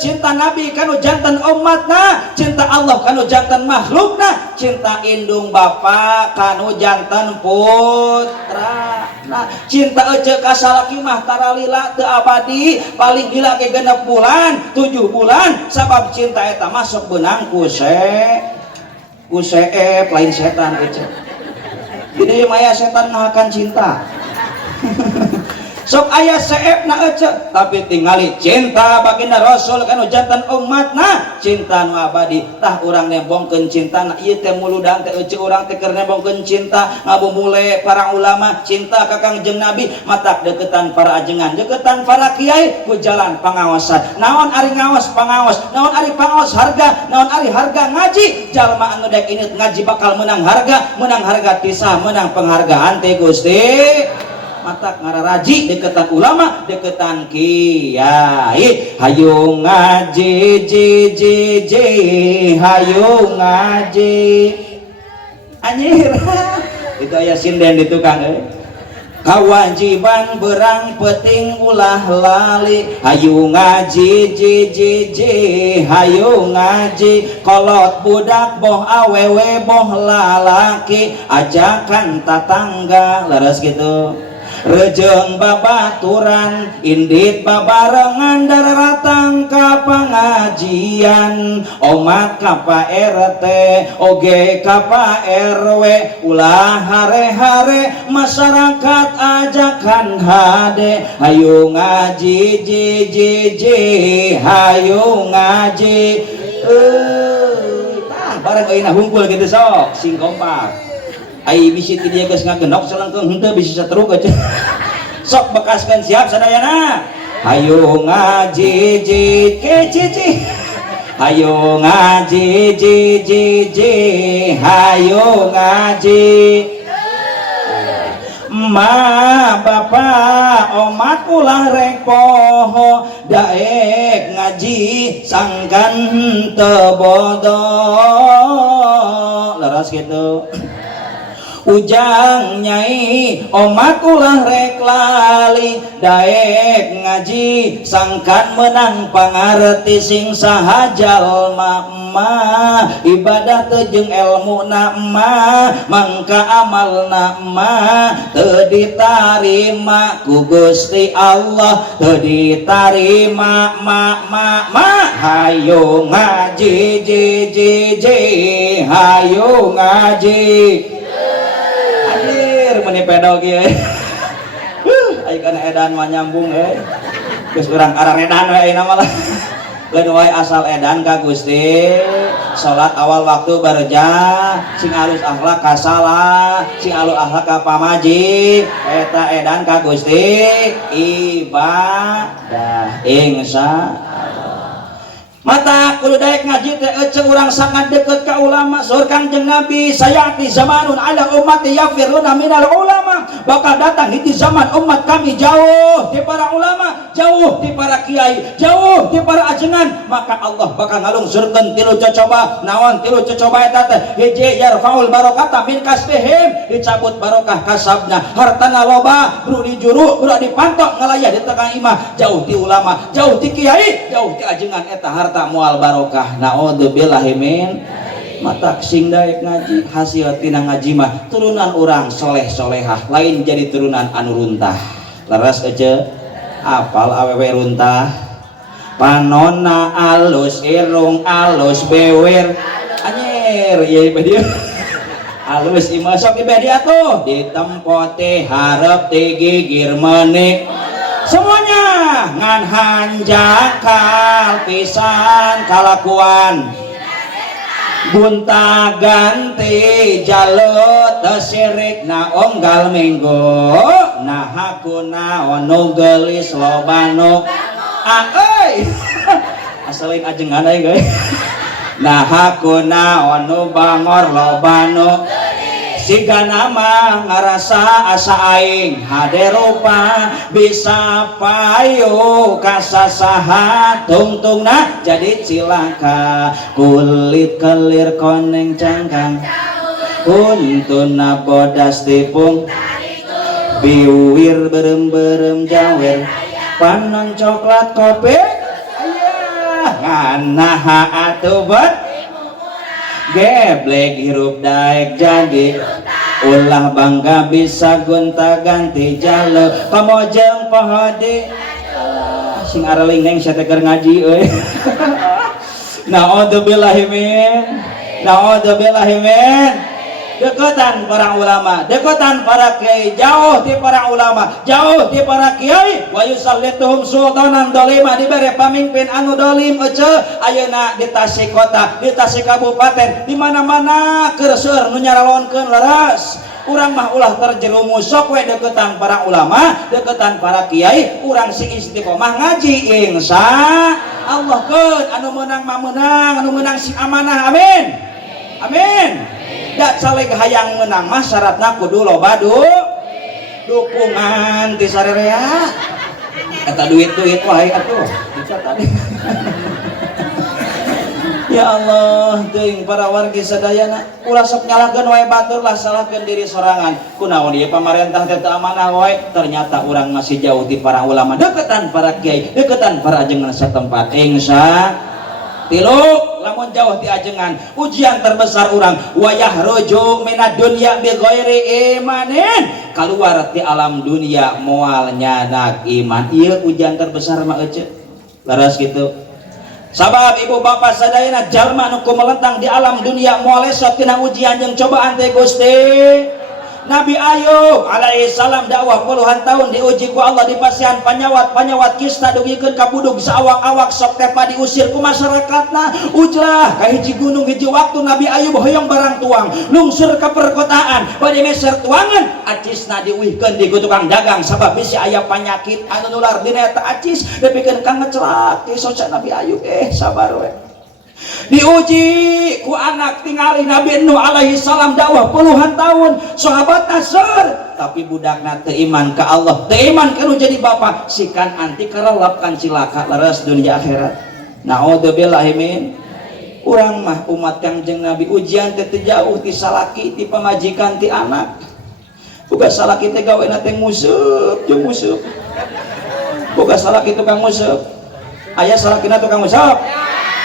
cinta nabi kanu jantan umatna cinta Allah kanu jantan makhlukna cinta indung bapa kanu jantan putra nah cinta ece ka salaki mah taralila teu abadi paling gila ke 6 bulan 7 bulan sabab cinta eta masuk benang ku lain setan ece jadi maya setan ngahakan cinta sok aya seepna ece tapi tingali cinta baginda Rasul kanu jantan umatna cinta nu abadi tah urang nembongkeun cintana ieu teh muludan teh ece urang teh keur nembongkeun cinta ngabumule para ulama cinta ka Kangjeng Nabi matak deketan para ajengan deketan para kiai ku jalan pangaosan naon ari ngaos pangaos naon ari pangaos harga naon ari harga ngaji jalma anu dek init ngaji bakal menang harga tisah menang penghargaan teh Gusti matak ngararaji deketan ulama deketan kiai hayu ngaji hayu ngaji anjir itu aya sinden di tukang kawajiban berang peting ulah lali hayu ngaji hayu ngaji kolot budak boh awewe boh lalaki ajakan tatangga leres gitu rejeng babaturan indit babarengan daratang ka pangajian omat ka pa RT oge ka pa RW ulah hare-hare masyarakat ajakan hade hayu ngaji hayu ngaji bareng ayeuna hungkul gitu sok sing kompak ai bisi ti dia geus ngagenok selengkeung henteu bisi sateruk aja sok bekaskeun siap sadayana hayu ngaji cici hayu ngaji hayu ngaji ma bapak omat ulah rek poho daek ngaji sangkan teu bodoh leres gitu ujang nyai omat ulah rek lali daek ngaji sangkan menang pangarti sing saha jalma mah ibadah teu jeung elmuna mah mangka amalna mah teu ditarima ku Gusti Allah teu ditarima hayu ngaji hayu ngaji meni pedog ye ayo kana edan mah nyambung geus urang arang edan we ayeuna mah Kedua asal edan ka Gusti, salat awal waktu berja, sing alus akhlak ka salah, sing alus akhlak ka pamaji, eta edan ka Gusti, ibadah insya mata kudu daek ngaji teh ece urang sangat deket ka ulama saur Kangjeng Nabi sayati zamanun ala ummati yafiruna minal ulama bakal datang hiji zaman umat kami jauh di para ulama jauh di para kiai jauh di para ajengan maka Allah bakal ngalungsurkeun tilu cocoba naon tilu cocoba eta teh hiji yarfaul barokata min kasbihim dicabut barokah kasabna hartana loba bro dijuru bro dipantok ngalayah di tengah imah jauh di ulama jauh di kiai jauh di ajengan eta harta tak mual barokah naudzubillahi min mata sing daek ngaji hasil tina ngaji mah turunan orang soleh solehah lain jadi turunan anu runtah leres aja apal awewe runtah panona alus irung alus bewer anyer ieu dia alus imah sok ibadah dia tuh ditempote harap digigir meneh semuanya ngan hanjakal pisan kalakuan gunta ganti jalut tesirik na onggal minggu nah hakuna onu gelis lobano euy asalin ajengan aja guys nah hakuna onu bangor lobano siga nama ngarasa asa aing hade rupa bisa payu kasasaha tungtungna jadi cilaka kulit kelir koneng cangkang kuntuna bodas tipung biwir berem-berem jawer panon coklat kopi ayah nganaha atubat geblek hirup daek jadi ulah bangga bisa gonta ganti jalur pamojeng pohode sing araling neng saya teker ngaji euy naudzubillahi min deketan para ulama deketan para kiai jauh di para ulama jauh di para kiai wa yusallituhum sultanan dolima dibere pamimpin anu dolim ece ayeuna di Tasik kota di Tasik kabupaten di mana-mana keur seueur nu nyaralonkeun leres urang mah ulah terjerumus sok we deketan para ulama deketan para kiai urang sing istiqomah ngaji insya Allah keun anu meunang mah meunang anu meunang sing amanah amin amin dak caleg hayang menang mah syaratna kudu loba dukungan ti sarerea eta duit-duit wae atuh tadi ya Allah teuing para wargi sadayana ulah sok nyalahkeun wae batur lah salahkeun diri sorangan kunaon ieu pamarentah teh teu amanah wae ternyata urang masih jauh di para ulama deketan para kiai deketan para ajengan satempat insya tilu lamun jauh di ajengan ujian terbesar orang wayah rojo minad dunya bi ghairi imanin keluar di alam dunia moal nyanak iman ieu ujian terbesar mah ece laras gitu sabab ibu bapak sadayana jalma nu melentang di alam dunia moal esot tina ujian jeung cobaan teh Gusti Nabi Ayub alaihi salam dakwah puluhan tahun diuji ku Allah di pasian panyawat kista dugikeun ka budug saawak-awak sok tepa diusir ku masyarakatna ujlah ka hiji gunung hiji waktu Nabi Ayub hoyong barang tuang lungsur ke perkotaan bade meser tuangan acisna diuihkeun di tukang dagang sabab bisi aya panyakit anu nular dina eta acis depikeun ka ngecelak ti soca Nabi Ayub sabar we diuji ku anak tingali Nabi Nuh alaihi salam dakwah puluhan tahun sahabat nasr tapi budakna teu iman ka Allah teu iman kana jadi bapak sikan anti karelap kan cilaka leres dunia akhirat naudzubillahi min urang mah umat Kangjeng Nabi ujian teh jauh ti salaki ti pamajikan ti anak boga salaki teh gawena teh nguseup jeung nguseup boga salaki tukang nguseup aya salakina tukang nguseup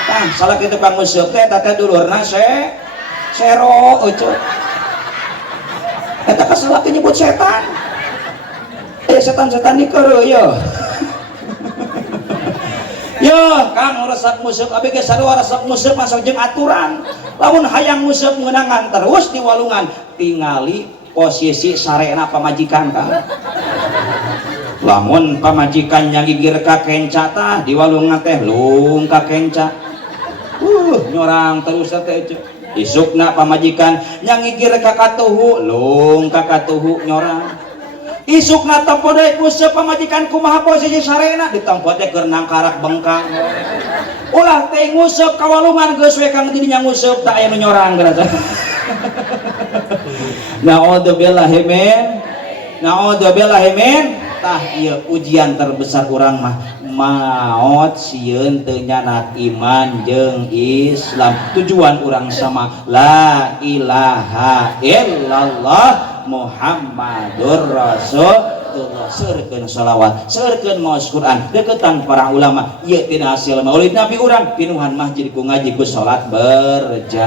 tah salaki tukang nguseup teh teh dulurna sero eueuh eta ka salaki nyebut setan setan-setan dikeureuh yo yo kang resep nguseup abi ge sarua resep nguseup masuk jeung aturan lamun hayang nguseup ngeunangan terus di walungan tingali posisi sarena pamajikan kang lamun pamajikan nyagigir ka kenca tah di walung teh lung ka kenca nyorang terus teh isukna pamajikan nyagigir ka katuhu lung ka katuhu nyorang isukna tempo deui kuseup pamajikan kumaha posisi sarena ditempo teh keur nangkarak bengkang ulah teh nguseup ka walungan geus we kang didinya nguseup tak aya nu nyorang geura naudzubillahi min tah ieu ujian terbesar urang mah maot sieun teu nyanat iman jeung Islam tujuan urang sama la ilaha illallah Muhammadur Rasulullah seurkeun shalawat seurkeun maos Quran deketan para ulama ieu tina hasil maulid nabi urang pinuhan masjid ku ngaji ku salat berjamaah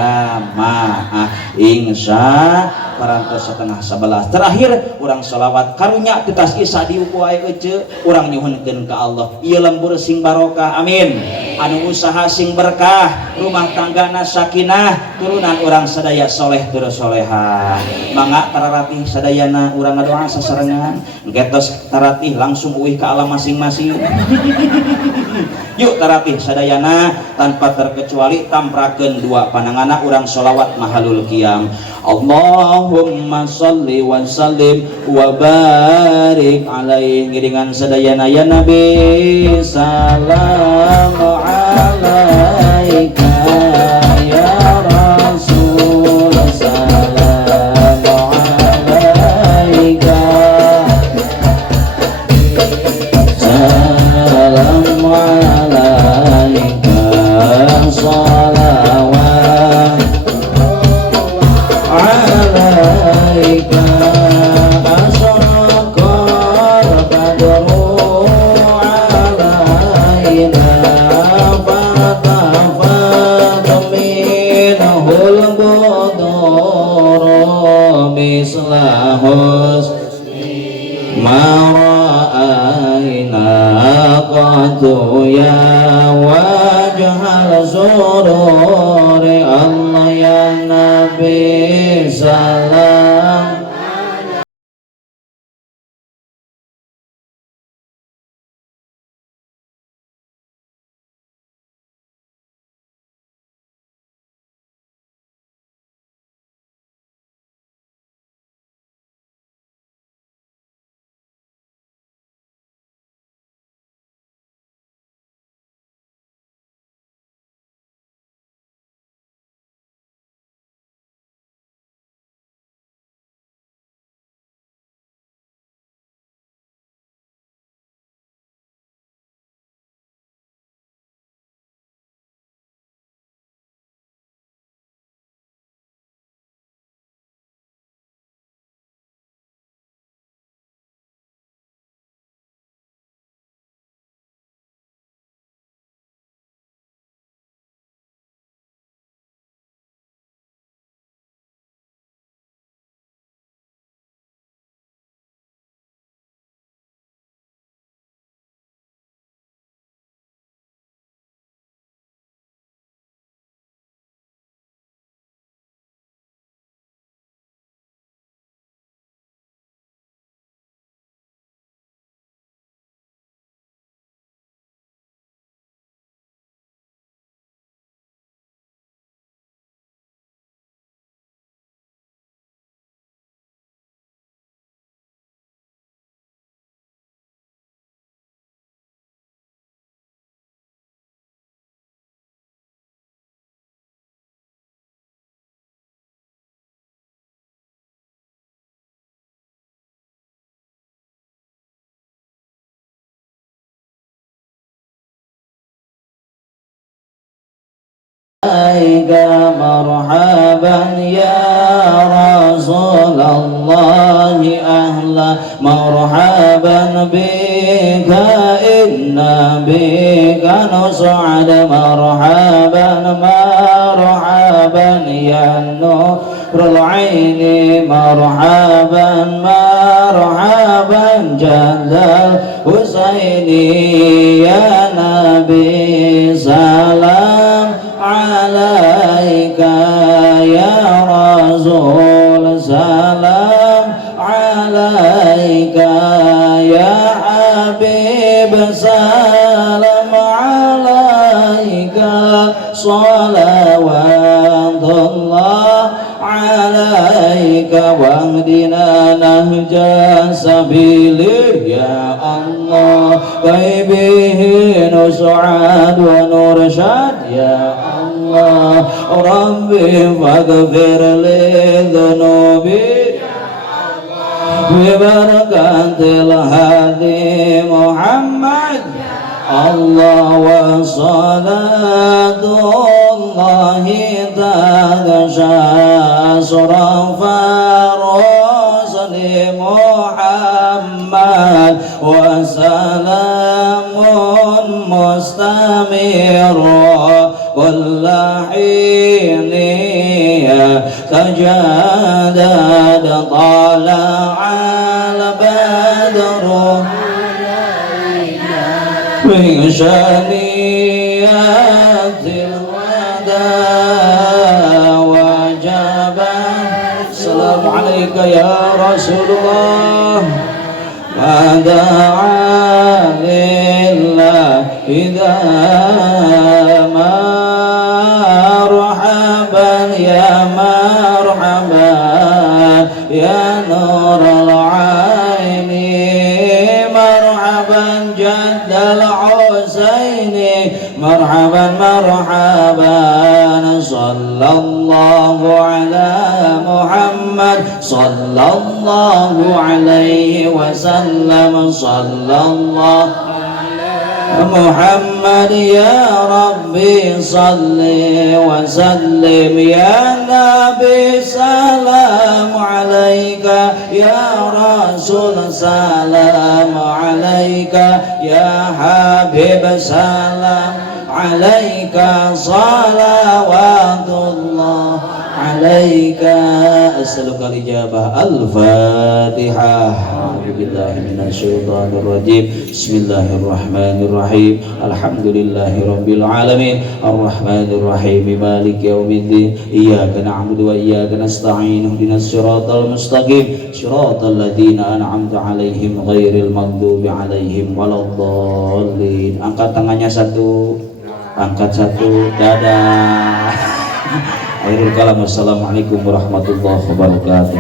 insya parantos setengah 11 terakhir urang shalawat karunya titas isa diuku wae ece urang nyuhunkeun ka Allah ieu lembur sing barokah amin anu usaha sing berkah rumah tanggana sakinah turunan urang sadaya soleh tur solehah mangga tararatih sadayana urang ngadoa sasarengan getos taratih langsung uih ke alam masing-masing yuk taratih sadayana tanpa terkecuali tamprakeun dua pananganna urang sholawat mahalul qiyam Allahumma sholli wa sallim wa barik alaihi ngiringan sadayana ya Nabi salam alaika ya Rasul salam alaika salam alaika salawat alaika asyakar qadru alaina fatafat minhul budur mislahus mara'aina qadu ya wajhal sururi Allah ya Nabi salam alaika marhaban ya Rasulullah ahla marhaban bika inna bika nus'ad marhaban marhaban ya nurul aini marhaban marhaban jalal husaini ya Nabi salam alaika ya Rasul salam alaika ya سبيله يا الله كي به نسعد ونرشد يا الله ربي فاغفر لي ذنوبي ببركة الهادي محمد الله وصلاة الله تغشى صرف رسل محمد وسلام مستمر كل حين تجدد طلع البدر من شنيات الوداع وجب السلام عليك يا رسول الله ما دعا لله إذا مرحبا يا مرحبا يا نور العين مرحبا جد الحسين مرحبا مرحبا صلى الله على محمد صلى الله عليه وسلم صلى الله محمد يا ربي صل وسلم يا نبي سلام عليك يا رسول سلام عليك يا حبيب سلام عليك صلوات الله عليك أسألك الإجابة الفاتحة أعوذ بالله من الشيطان الرجيم بسم الله الرحمن الرحيم الحمد لله رب العالمين الرحمن الرحيم مالك يوم الدين إياك نعبد وإياك نستعين اهدنا الصراط المستقيم صراط الذين أنعمت عليهم غير المغضوب عليهم ولا الضالين. Angkat tangannya satu, angkat satu, dadah. Akhirul kalam, wassalamualaikum warahmatullahi wabarakatuh.